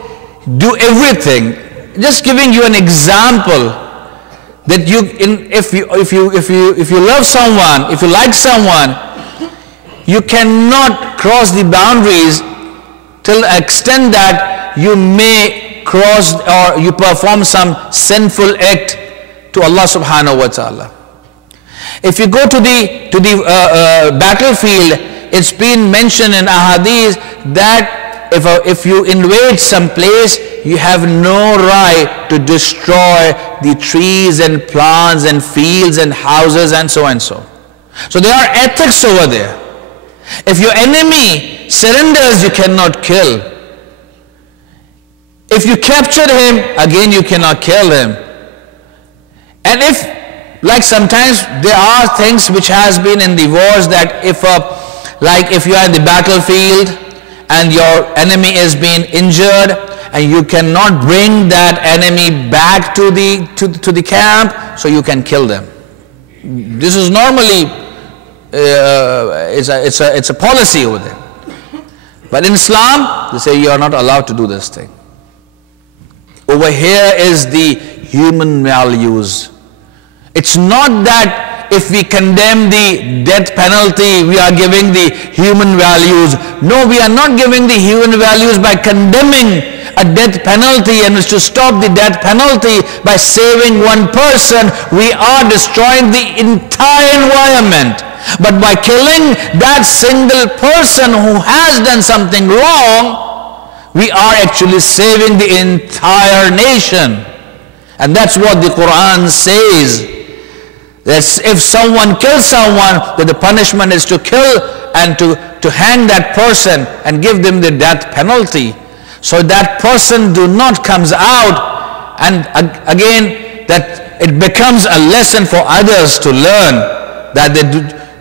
do everything. Just giving you an example, that if you love someone, if you like someone, you cannot cross the boundaries till the extent that you may cross or you perform some sinful act to Allah subhanahu wa ta'ala. If you go to the battlefield, it's been mentioned in ahadith that if you invade some place, you have no right to destroy the trees and plants and fields and houses and so and so. So there are ethics over there. If your enemy surrenders, you cannot kill. If you capture him, again you cannot kill him. And if, like sometimes there are things which has been in the wars, that if you are in the battlefield and your enemy is being injured, and you cannot bring that enemy back to the camp, so you can kill them. This is normally it's a policy over there. But in Islam, they say you are not allowed to do this thing. Over here is the human values. It's not that if we condemn the death penalty, we are giving the human values. No, we are not giving the human values by condemning a death penalty, and to stop the death penalty by saving one person, we are destroying the entire environment. But by killing that single person who has done something wrong, we are actually saving the entire nation. And that's what the Quran says. That if someone kills someone, that the punishment is to kill and to hang that person and give them the death penalty. So that person do not comes out, and again that it becomes a lesson for others to learn that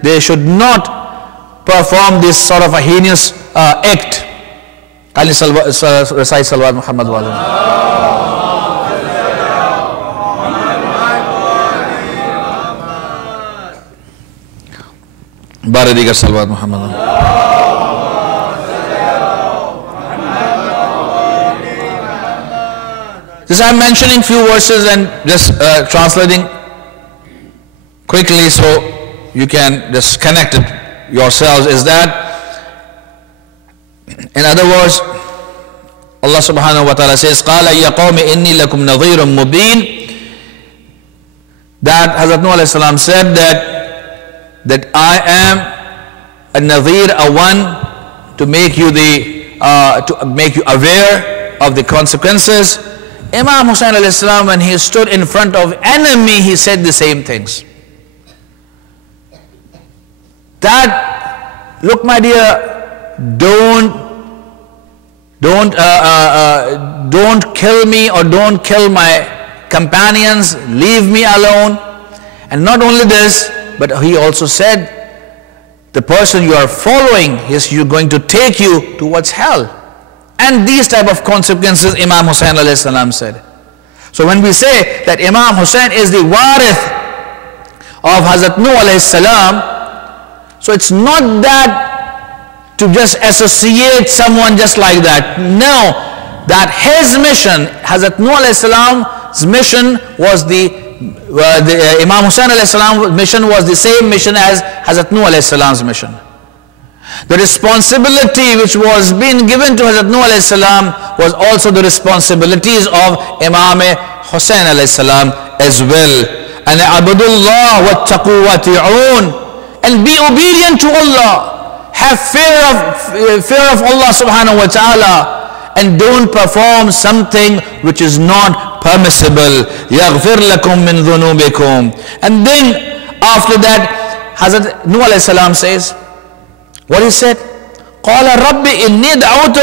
they should not perform this sort of a heinous act. Recite Salawat Muhammad wa Bare digar Salawat Muhammad. This I'm mentioning few verses and just translating quickly so you can just connect it yourselves. Is that, in other words, Allah subhanahu wa ta'ala says, قَالَ يَا قَوْمِ إِنِّي لَكُمْ نَظِيرٌ مُبِينٌ. That Hazrat Nuh alayhi salam said that I am a nadhir, a one to make you aware of the consequences. Imam Hussain alayhi salam, when he stood in front of enemy, he said the same things. That, look my dear, don't kill me or don't kill my companions, leave me alone. And not only this, but he also said, the person you are following, you're going to take you towards hell. And these type of consequences Imam Hussain alayhi salam said. So when we say that Imam Hussain is the warith of Hazrat Nuh alayhi salam, So it's not that to just associate someone just like that. No, that his mission, Hazrat Nuh alayhi salam's mission was Imam Hussain alayhi salam's mission was the same mission as Hazrat Nuh alayhi salam's mission. The responsibility which was being given to Hazrat Nuh alayhi salam was also the responsibilities of Imam Hussain alayhi salam as well. And abdullah wattaqu wati'un, and be obedient to Allah. Have fear of Allah subhanahu wa ta'ala, and don't perform something which is not permissible. يَغْفِرْ لَكُم مِّن ذُنُوبِكُمْ. And then after that, Hazrat Nuh alayhi salam says, what he said? قَالَ رَبِّ إِنِّي دَعَوْتُ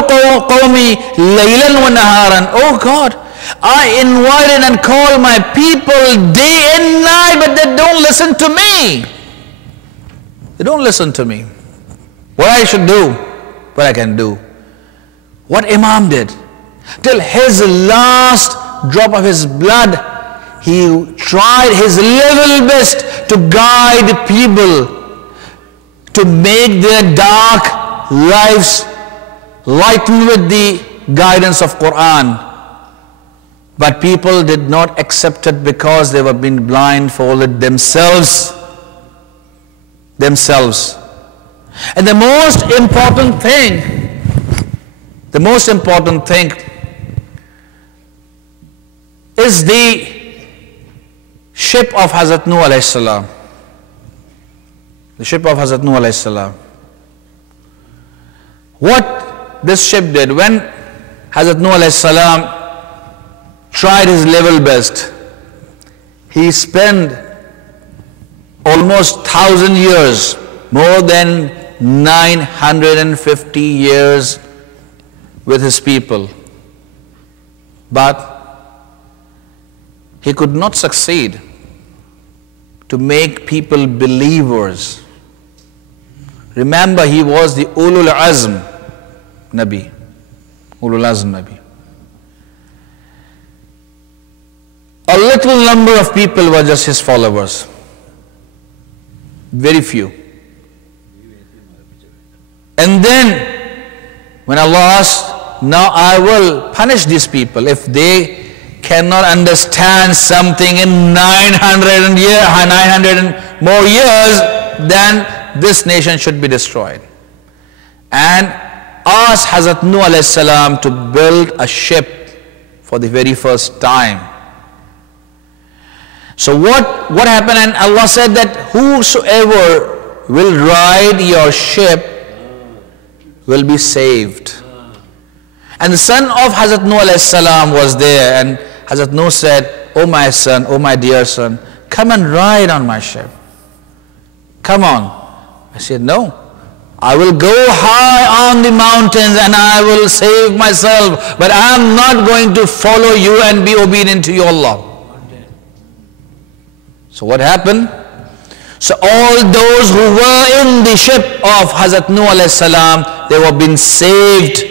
قَوْمِي لَيْلًا وَنَهَارًا. Oh God, I invited and called my people day and night, but they don't listen to me. They don't listen to me. What I should do, what I can do. What Imam did, till his last drop of his blood, he tried his level best to guide people, to make their dark lives lighten with the guidance of Quran. But people did not accept it because they were being blindfolded themselves. And the most important thing is the ship of Hazrat Nuh alayhi salam. The ship of Hazrat Nuh alayhi salam. What this ship did, when Hazrat Nuh alayhi salam tried his level best, he spent almost 1,000 years, more than 950 years with his people. But he could not succeed to make people believers. Remember, he was the Ulul Azm Nabi. A little number of people were just his followers. Very few. And then, when Allah asked, now I will punish these people if they cannot understand something in 900 and more years, then this nation should be destroyed. And asked Hazrat Nuh alayhi salam to build a ship for the very first time. So what happened? And Allah said that whosoever will ride your ship will be saved. And the son of Hazrat Nuh alayhi salam was there, and Hazrat Nuh said, oh my son, oh my dear son, come and ride on my ship. Come on. I said, no. I will go high on the mountains and I will save myself, but I am not going to follow you and be obedient to your Allah. So what happened? So all those who were in the ship of Hazrat Nuh alayhi salam, they were being saved.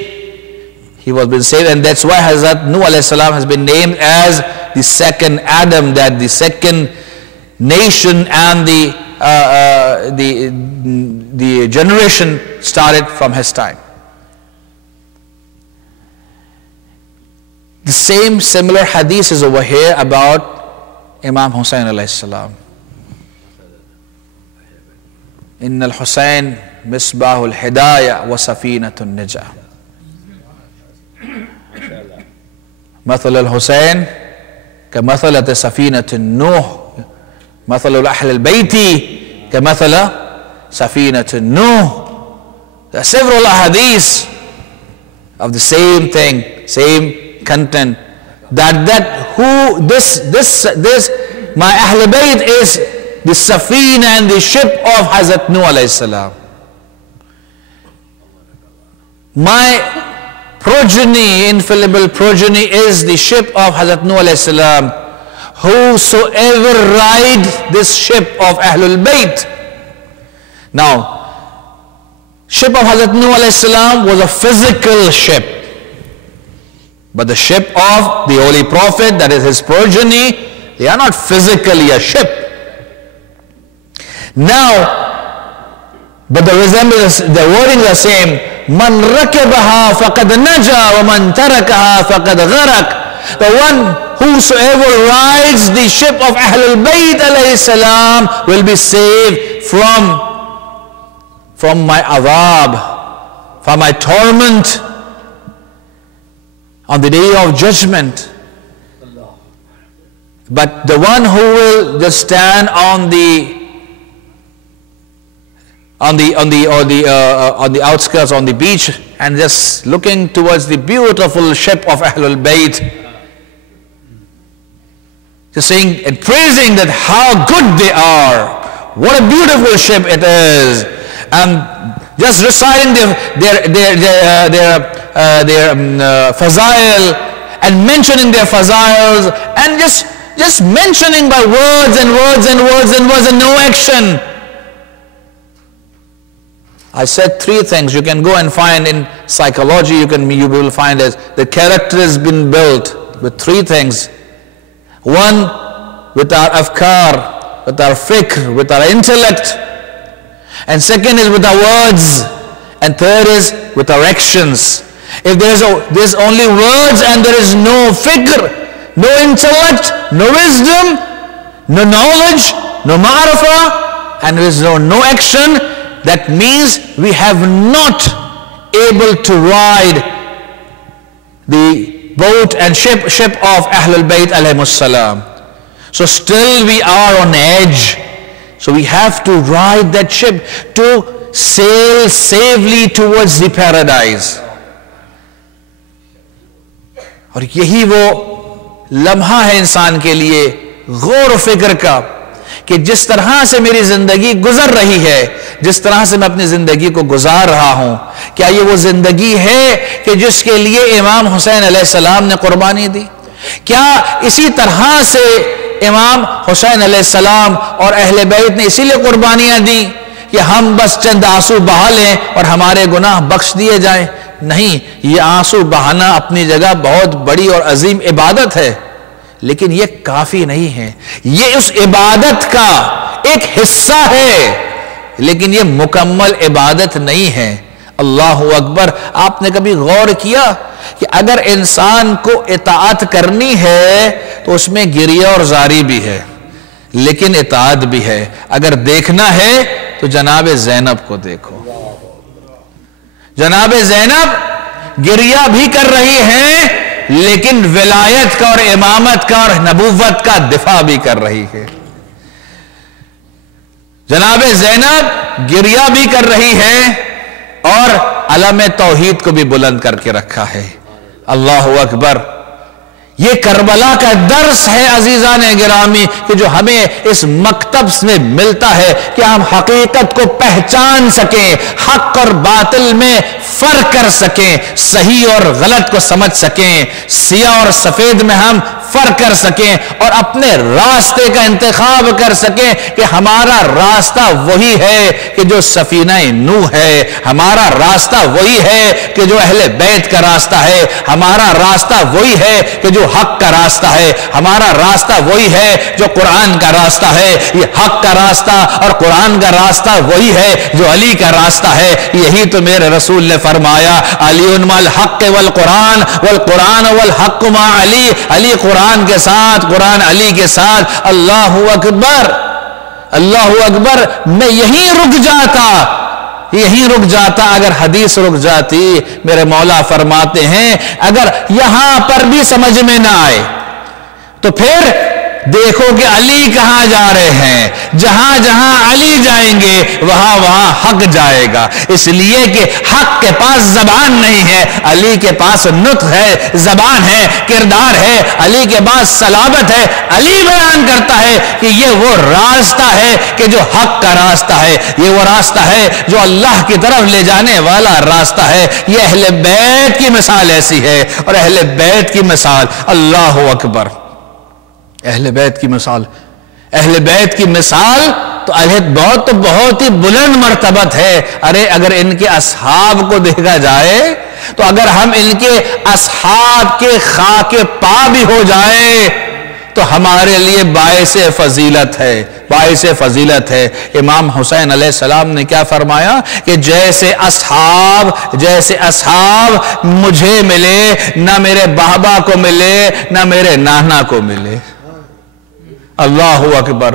He was being saved, and that's why Hazrat Nuh alayhi salam has been named as the second Adam, that the second nation and the generation started from his time. The same similar hadith is over here about Imam Hussain alayhi salam. إن الحسين مصباح الهداية وسفينة النجاة. مثل الحسين كمثل سفينة نوح، مثل أهل البيت كمثل سفينة نوح. There are several hadiths of the same thing, same content. My Ahl Bayt is the Safina and the ship of Hazrat Nuh alayhi salam. My progeny, infallible progeny, is the ship of Hazrat Nuh alayhi salam. Whosoever ride this ship of Ahlul Bayt. Now, ship of Hazrat Nuh alayhi salam was a physical ship. But the ship of the Holy Prophet, that is his progeny, they are not physically a ship. Now, but the resemblance, the wording is the same. Man rakibaha faqad naja wa man tarakaha faqad gharak. The one whosoever rides the ship of Ahlul Bayt alayhi salam will be saved from my adhab, from my torment on the day of judgment. But the one who will just stand on the outskirts, on the beach, and just looking towards the beautiful ship of Ahlul Bayt, just saying and praising that how good they are, what a beautiful ship it is, and just reciting their fazail and mentioning their fazails, and just mentioning by words and words and words and words and no action. I said 3 things you can go and find in psychology. You will find as the character has been built with 3 things. 1, with our afkar, with our fikr, with our intellect. And 2nd is with our words. And 3rd is with our actions. If there's only words and there is no fikr, no intellect, no wisdom, no knowledge, no ma'arifah, and there is no action, that means we have not able to ride the boat and ship of Ahlul Bayt alayhimus salam. So still we are on edge. So we have to ride that ship to sail safely towards the paradise. اور یہی وہ لمحہ ہے انسان کے لیے غور و فکر کا کہ جس طرح سے میری زندگی گزر رہی ہے، جس طرح سے میں اپنی زندگی کو گزار رہا ہوں، کیا یہ وہ زندگی ہے کہ جس کے لیے امام حسین علیہ السلام نے قربانی دی؟ کیا اسی طرح سے امام حسین علیہ السلام اور اہل بیت نے اسی لیے قربانیاں دی کہ ہم بس چند آنسو بہا لیں اور ہمارے گناہ بخش دیے جائیں؟ نہیں، یہ آنسو بہانا اپنی جگہ بہت بڑی اور عظیم عبادت ہے، لیکن یہ کافی نہیں ہے. یہ اس عبادت کا ایک حصہ ہے، لیکن یہ مکمل عبادت نہیں ہے. اللہ اکبر. آپ نے کبھی غور کیا کہ اگر انسان کو اطاعت کرنی ہے تو اس میں گریہ اور زاری بھی ہے، لیکن اطاعت بھی ہے. اگر دیکھنا ہے تو جناب زینب کو دیکھو. جناب زینب گریہ بھی کر رہی ہیں، لیکن ولایت کا اور امامت کا اور نبوت کا دفاع بھی کر رہی ہے. جناب زینب گریہ بھی کر رہی ہے اور علم توحید کو بھی بلند کر کے رکھا ہے. اللہ اکبر. یہ کربلا کا درس ہے عزیزان گرامی کہ جو ہمیں اس مکتب میں ملتا ہے کہ ہم حقیقت کو پہچان سکیں، حق اور باطل میں فرق کر سکیں، صحیح اور غلط کو سمجھ سکیں، سیاہ اور سفید میں ہم فرق کر سکیں اور اپنے راستے کا انتخاب کر سکیں کہ ہمارا راستہ وہی ہے کہ جو سفینہ نوح ہے، ہمارا راستہ وہی ہے کہ جو اہل بیت کا راستہ ہے، ہمارا راستہ وہی ہے کہ جو حق کا راستہ ہے، ہمارا راستہ وہی ہے جو قرآن کا راستہ ہے. یہ حق کا راستہ اور قرآن کا راستہ وہی ہے جو علی کا راستہ ہے. یہی تو میرے رسول نے فرمایا علی مع الحق والقرآن والقرآن والحق مع علی. علی قرآن کے ساتھ، قرآن علی کے ساتھ. اللہ اکبر. اللہ اکبر. میں یہیں رک جاتا اگر حدیث رک جاتی. میرے مولا فرماتے ہیں اگر یہاں پر بھی سمجھ میں نہ آئے تو پھر دیکھو کہ علی کہاں جا رہے ہیں. جہاں جہاں علی جائیں گے وہاں وہاں حق جائے گا. اس لیے کہ حق کے پاس زبان نہیں ہے، علی کے پاس نطق ہے، زبان ہے، کردار ہے. علی کے پاس صلابت ہے. علی بیان کرتا ہے کہ یہ وہ راستہ ہے کہ جو حق کا راستہ ہے، یہ وہ راستہ ہے جو اللہ کی طرف لے جانے والا راستہ ہے. یہ اہل بیت کی مثال ایسی ہے. اور اہل بیت کی مثال، اللہ اکبر. اہل بیت کی مثال، اہل بیت کی مثال تو بہت ہی بلند مرتبت ہے. ارے اگر ان کے اصحاب کو دیکھا جائے تو اگر ہم ان کے اصحاب کے خاک پا بھی ہو جائے تو ہمارے لیے باعث فضیلت ہے، باعث فضیلت ہے۔ امام حسین علیہ السلام نے کیا فرمایا کہ جیسے اصحاب مجھے ملے نہ میرے بابا کو ملے نہ میرے نانا کو ملے۔ اللہ اکبر۔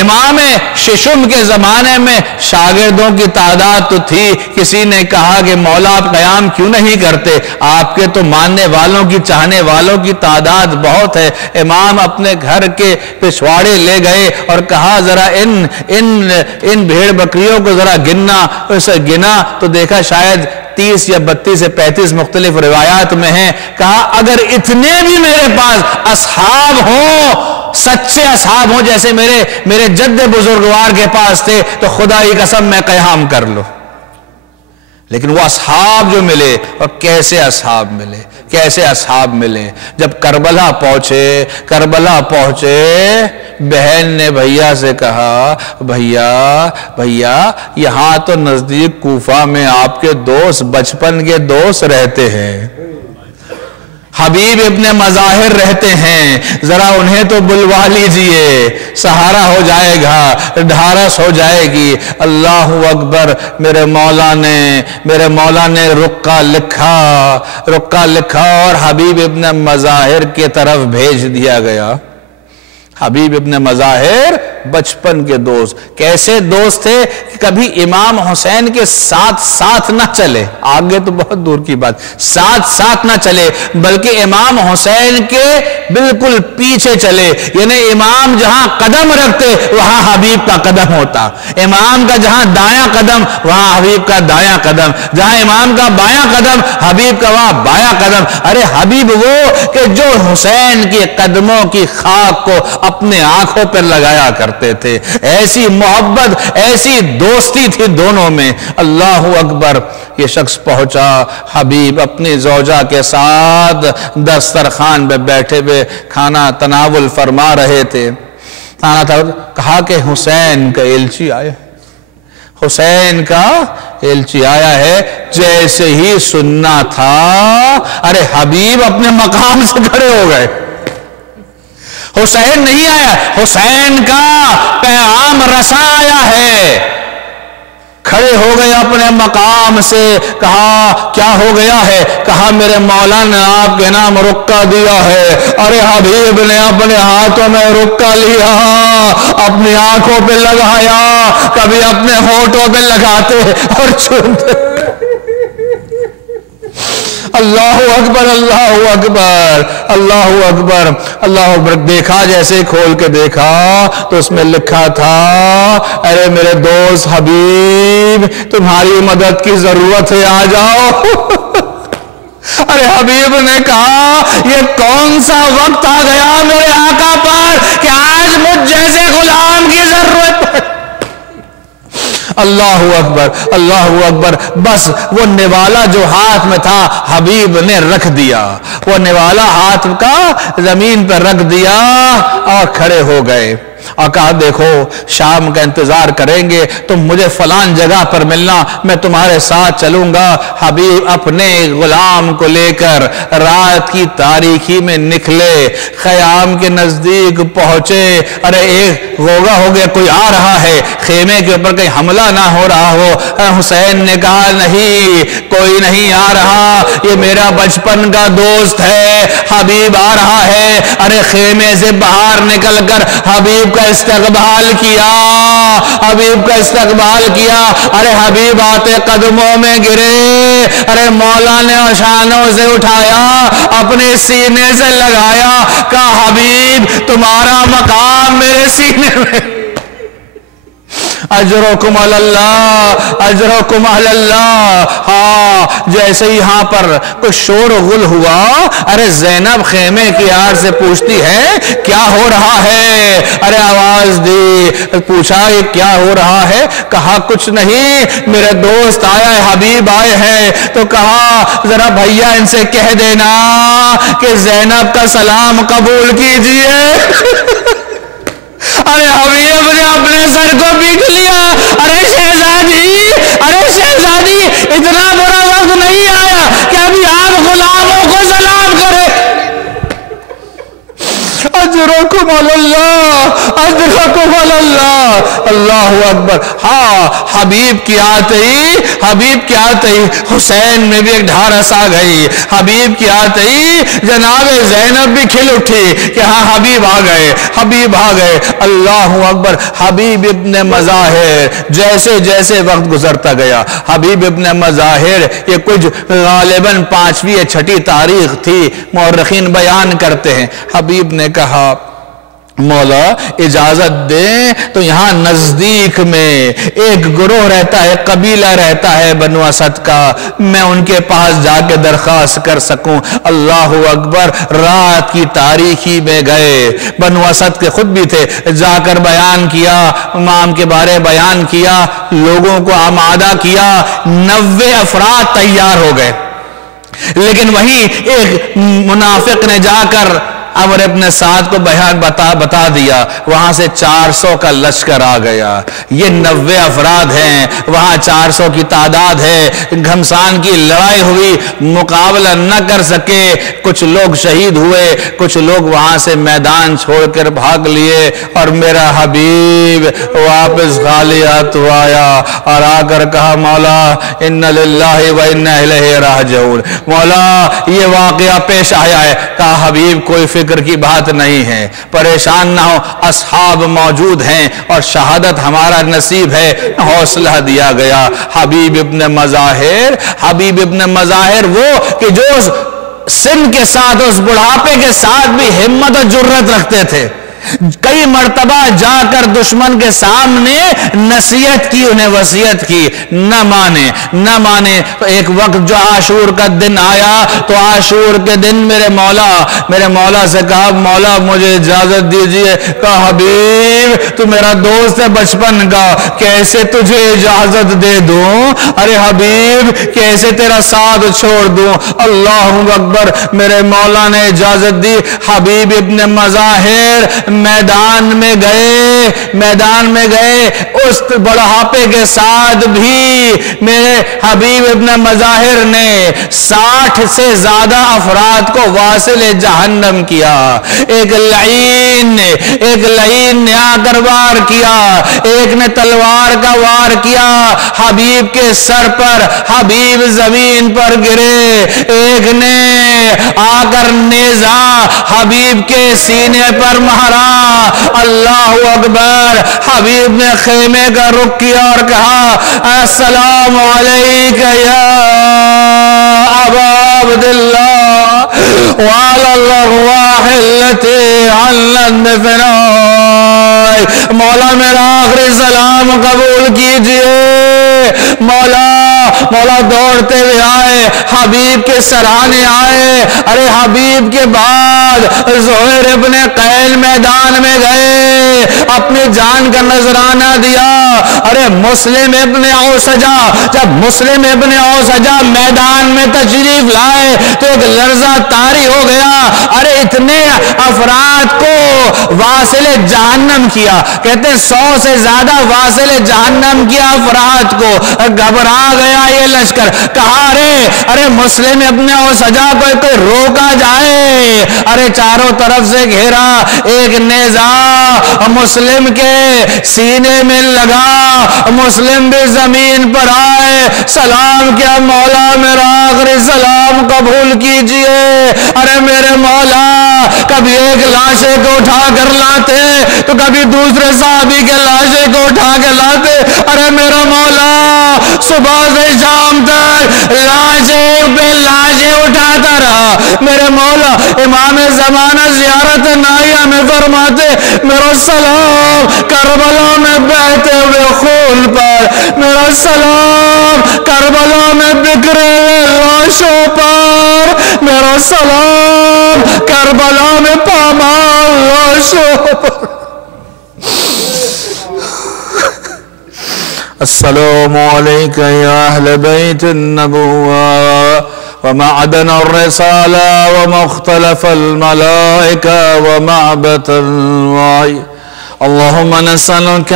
امام ششم کے زمانے میں شاگردوں کی تعداد تو تھی، کسی نے کہا کہ مولا آپ قیام کیوں نہیں کرتے، آپ کے تو ماننے والوں کی چاہنے والوں کی تعداد بہت ہے۔ امام اپنے گھر کے پچھواڑے لے گئے اور کہا ذرا ان بھیڑ بکریوں کو ذرا گنا تو دیکھا شاید 30 یا 32 یا 35 مختلف روایات میں ہیں۔ کہا اگر اتنے بھی میرے پاس اصحاب ہوں، سچے اصحاب ہوں جیسے میرے جد بزرگوار کے پاس تھے، تو خدا کی قسم میں قیام کر لوں۔ لیکن وہ اصحاب جو ملے، اور کیسے اصحاب ملے۔ جب کربلا پہنچے بہن نے بھیا سے کہا بھیا یہاں تو نزدیک کوفہ میں آپ کے دوست، بچپن کے دوست رہتے ہیں، حبیب ابن مظاہر رہتے ہیں، ذرا انہیں تو بلوا لیجئے، سہارا ہو جائے گا، ڈھارس ہو جائے گی۔ اللہ اکبر۔ میرے مولا نے رقہ لکھا اور حبیب ابن مظاہر کی طرف بھیج دیا گیا۔ حبیب ابن مظاہر بچپن کے دوست، کیسے دوست تھے کہ کبھی امام حسین کے ساتھ نہ چلے، آگے تو بہت دور کی بات، ساتھ نہ چلے، بلکہ امام حسین کے بالکل پیچھے چلے، یعنی امام جہاں قدم رکھتے وہاں حبیب کا قدم ہوتا، امام کا جہاں دایاں قدم وہاں حبیب کا دایاں قدم، جہاں امام کا بایاں قدم حبیب کا وہاں بایاں قدم۔ ارے حبیب وہ کہ جو حسین کے قدموں کی خاک کو اپنے آنکھوں پر لگایا کرتے تھے، ایسی محبت، ایسی دوستی تھی دونوں میں۔ اللہ اکبر۔ یہ شخص پہنچا، حبیب اپنی زوجہ کے ساتھ دسترخوان پہ بیٹھے ہوئے کھانا تناول فرما رہے تھے۔ کہا کہ حسین کا ایلچی آیا ہے۔ جیسے ہی سننا تھا، ارے حبیب اپنے مقام سے کھڑے ہو گئے۔ حسین نہیں آیا، حسین کا پیغام رساں آیا ہے۔ کھڑے ہو گئے اپنے مقام سے، کہا کیا ہو گیا ہے؟ کہا میرے مولا نے آپ کے نام رکہ دیا ہے۔ ارے حبیب نے اپنے ہاتھوں میں رکہ لیا، اپنی آنکھوں پہ لگایا، کبھی اپنے ہونٹوں پہ لگاتے اور چھوڑتے۔ اللہ اکبر، اللہ اکبر، اللہ اکبر، اللہ اکبر۔ دیکھا، جیسے کھول کے دیکھا تو اس میں لکھا تھا، ارے میرے دوست حبیب تمہاری مدد کی ضرورت ہے، آ جاؤ۔ ارے حبیب نے کہا یہ کون سا وقت آ گیا میرے آقا پر کہ آج مجھ جیسے غلام کی ضرورت ہے۔ اللہ اکبر، اللہ اکبر۔ بس وہ نوالا جو ہاتھ میں تھا حبیب نے رکھ دیا، وہ نوالا ہاتھ کا زمین پر رکھ دیا اور کھڑے ہو گئے اور کہا دیکھو شام کا انتظار کریں گے، تم مجھے فلان جگہ پر ملنا، میں تمہارے ساتھ چلوں گا۔ حبیب اپنے غلام کو لے کر رات کی تاریکی میں نکلے، خیام کے نزدیک پہنچے۔ ارے ایک غوغا ہو گیا، کوئی آ رہا ہے، خیمے کے اوپر کہیں حملہ نہ ہو رہا ہو۔ حسین نے کہا نہیں، کوئی نہیں آ رہا، یہ میرا بچپن کا دوست ہے، حبیب آ رہا ہے۔ ارے خیمے سے باہر نکل کر حبیب کا استقبال کیا، حبیب کا استقبال کیا۔ ارے حبیب آتے قدموں میں گرے، ارے مولا نے شانوں سے اٹھایا، اپنے سینے سے لگایا، کہا حبیب تمہارا مقام میرے سینے میں، اجرکم علی اللہ، اجرکم علی اللہ۔ ہاں، جیسے ہی یہاں پر کوئی شور و غل ہوا، ارے زینب خیمے کی آڑ سے پوچھتی ہے کیا ہو رہا ہے؟ ارے آواز دی، پوچھا یہ کیا ہو رہا ہے؟ کہا کچھ نہیں، میرے دوست آیا ہے، حبیب آئے ہیں۔ تو کہا ذرا بھیا ان سے کہہ دینا کہ زینب کا سلام قبول کیجئے۔ ارے حبیب نے اپنے سر کو پیٹ لیا، ارے شہزادی اتنا برا وقت نہیں آیا کہ ابھی آپ غلاموں کو سلام کرے۔ اجرکم اللہ اجرکم اللہ۔ اللہ اکبر۔ ہاں حبیب کی آتے ہی حسین میں بھی ایک ڈھارس آ گئی، حبیب کی آتے ہی جناب زینب بھی کھل اٹھی کہ ہاں حبیب آ گئے۔ اللہ اکبر۔ حبیب ابن مظاہر جیسے جیسے وقت گزرتا گیا، حبیب ابن مظاہر یہ کچھ غالباً 5ویں یا 6ٹھی تاریخ تھی، مورخین بیان کرتے ہیں۔ حبیب نے کہا مولا اجازت دیں تو یہاں نزدیک میں ایک گروہ رہتا ہے، قبیلہ رہتا ہے بنو اسد کا، میں ان کے پاس جا کے درخواست کر سکوں۔ اللہ اکبر۔ رات کی تاریکی میں گئے، بنو اسد کے خود بھی تھے، جا کر بیان کیا، امام کے بارے بیان کیا، لوگوں کو آمادہ کیا، 90 افراد تیار ہو گئے۔ لیکن وہیں ایک منافق نے جا کر عمرو ابن سعد کو بیان بتا دیا، وہاں سے 400 کا لشکر آ گیا۔ یہ 90 افراد ہیں، وہاں 400 کی تعداد ہے۔ گھمسان کی لڑائی ہوئی، مقابلہ نہ کر سکے، کچھ لوگ شہید ہوئے، کچھ لوگ وہاں سے میدان چھوڑ کر بھاگ لیے، اور میرا حبیب واپس خالی ہاتھ آیا اور آ کر کہا مولا ان للہ و انا الیہ راجعون۔ مولا یہ واقعہ پیش آیا ہے۔ کہا حبیب کوئی فکر کی بات نہیں ہے، پریشان نہ ہو، اصحاب موجود ہیں اور شہادت ہمارا نصیب ہے۔ حوصلہ دیا گیا۔ حبیب ابن مظاہر وہ کہ جو سن کے ساتھ، اس بڑھاپے کے ساتھ بھی ہمت اور جرت رکھتے تھے، کئی مرتبہ جا کر دشمن کے سامنے نصیحت کی، انہیں وصیت کی، نہ مانے۔ تو ایک وقت جو عاشور کا دن آیا تو عاشور کے دن میرے مولا سے کہا مولا مجھے اجازت دیجئے۔ کہا حبیب تو میرا دوست ہے بچپن کا، کیسے تجھے اجازت دے دوں؟ ارے حبیب کیسے تیرا ساتھ چھوڑ دوں؟ اللہ اکبر۔ میرے مولا نے اجازت دی۔ حبیب ابن مظاہر میدان میں گئے، اس بڑھاپے کے ساتھ بھی میرے حبیب ابن مظاہر نے 60 سے زیادہ افراد کو واصل جہنم کیا۔ ایک لعین نے آ کر وار کیا، ایک نے تلوار کا وار کیا حبیب کے سر پر، حبیب زمین پر گرے، ایک نے آ کر نیزہ حبیب کے سینے پر مارا۔ اللہ اکبر۔ حبیب نے خیمے کا رخ کیا اور کہا السلام علیک یا ابا عبداللہ وعلی الارواح التي علت فنائی۔ مولا میرا آخری سلام قبول کیجئے۔ مولا دوڑتے ہوئے آئے، حبیب کے سرانے آئے۔ ارے حبیب کے بعد زہیر ابن قیل میدان میں گئے، اپنی جان کا نذرانہ دیا۔ ارے مسلم ابن اوسجا، جب مسلم ابن اوسجا میدان میں تشریف لائے تو ایک لرزہ طاری ہو گیا۔ ارے اتنے افراد کو واصل جہنم کیا، کہتے ہیں 100 سے زیادہ واصل جہنم کیا افراد کو۔ گھبرا گیا یہ لشکر، کہا ارے مسلم ابن اوسجا کو کوئی روکا جائے۔ ارے چاروں طرف سے گھیرا، ایک نیزہ مسلم کے سینے میں لگا، مسلم بھی زمین پر آئے، سلام کیا مولا میرا آخری سلام قبول کیجئے۔ ارے میرے مولا کبھی ایک لاشے کو اٹھا کر لاتے تو کبھی دوسرے صحابی کے لاشے کو اٹھا کے لاتے۔ ارے میرا مولا صبح سے شام تک لاشیں پہ لاشیں اٹھاتا رہا۔ میرے مولا امام زمانہ زیارت نائیہ میں فرماتے میرا سلام کربلا میں بہتے ہوئے خون پر، میرا سلام کربلا میں بکھرے ہوئے لاشوں پر، میرا سلام کربلا میں پامال لاشوں پر۔ السلام علیکم یا اہل بیت النبوہ ومعدن الرسالة ومختلف الملائكة ومعبة الوعي اللهم نسألك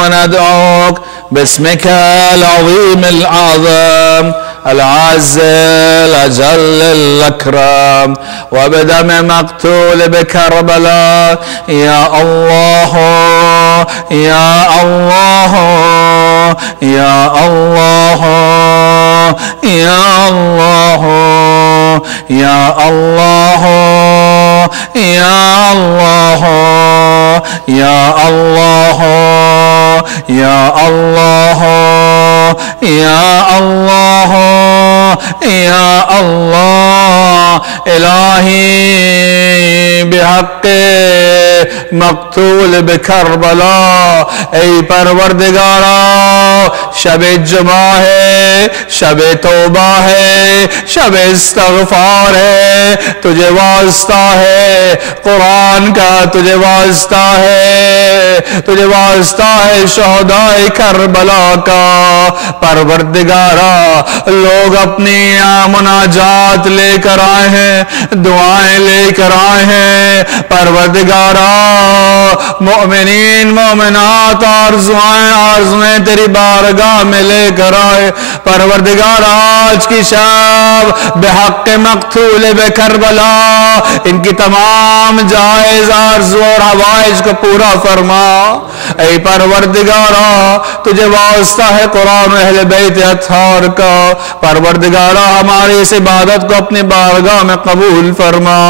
وندعوك باسمك العظيم الأعظم العز الأجل الأكرم وبدم مقتول بكربلاء. يا الله يا الله يا الله يا الله يا الله يا الله يا الله يا الله يا الله يا الله. إلهي بحق مقتول بکربلا، اے پروردگارا شب جمعہ ہے، شب توبہ ہے، شب استغفار ہے، تجھے واسطہ ہے قرآن کا، تجھے واسطہ ہے، تجھے واسطہ ہے شہدائے کربلا کا. پروردگارا لوگ اپنی مناجات لے کر آئے ہیں، دعائیں لے کر آئے ہیں. پروردگارا مومنین مومنات آرزویں تیری بارگاہ میں لے کر آئے. پروردگار آج کی شب بحق مقتول بکربلا ان کی تمام جائز آرزو اور حوائج کو پورا فرما. اے پروردگارا تجھے واسطہ ہے قرآن و اہل بیت اطہار کا. پروردگارا ہماری اس عبادت کو اپنی بارگاہ میں قبول فرما.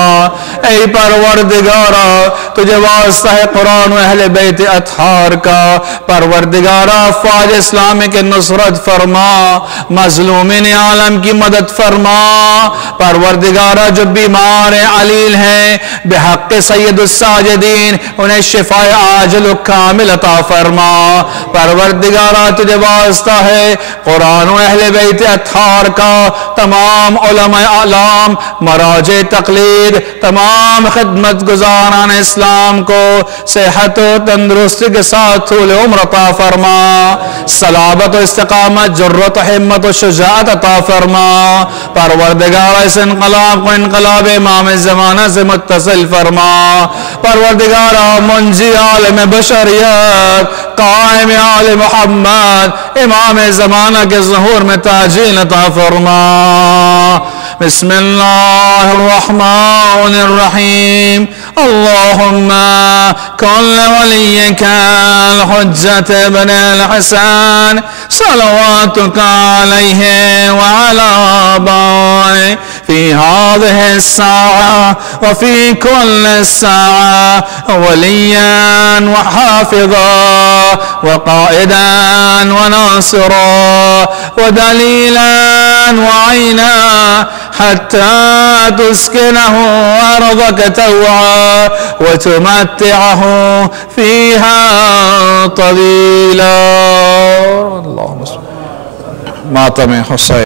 اے پروردگارا تجھے واسطہ ہے قرآن و اہل بیت اطہار کا. پروردگارا افواج اسلامی کے نصرت فرما، مظلومین عالم کی مدد فرما. پروردگارا جو بیمار علیل ہیں بحق سید الساجدین انہیں شفاء عاجل و کامل عطا فرما. پروردگارا تجھے واسطہ ہے قرآن و اہل بیت اطہار کا تمام علماء اعلام، مراجع تقلید، تمام خدمت گزاران اسلام کو صحت و تندرستی کے ساتھ طول عمر عطا فرما، صلابت و استقامت، جرت و حمت و شجاعت عطا فرما. پروردگار اس انقلاب کو انقلاب امام زمانہ سے متصل فرما. پروردگار منجی عالم بشریت، قائم آل محمد، امام زمانہ کے ظہور میں تعجیل عطا فرما. بسم اللہ الرحمن الرحیم. اللهم كن لوليك الحجة بن الحسن صلواتك عليه وعلى آبائه في هذه الساعة وفي كل الساعة وليا وحافظا وقائدا وناصرا ودليلا وعينا حتى تسكنه أرضك توعا وتمتعه فيها طويلا. اللهم صل. ماتم حسين.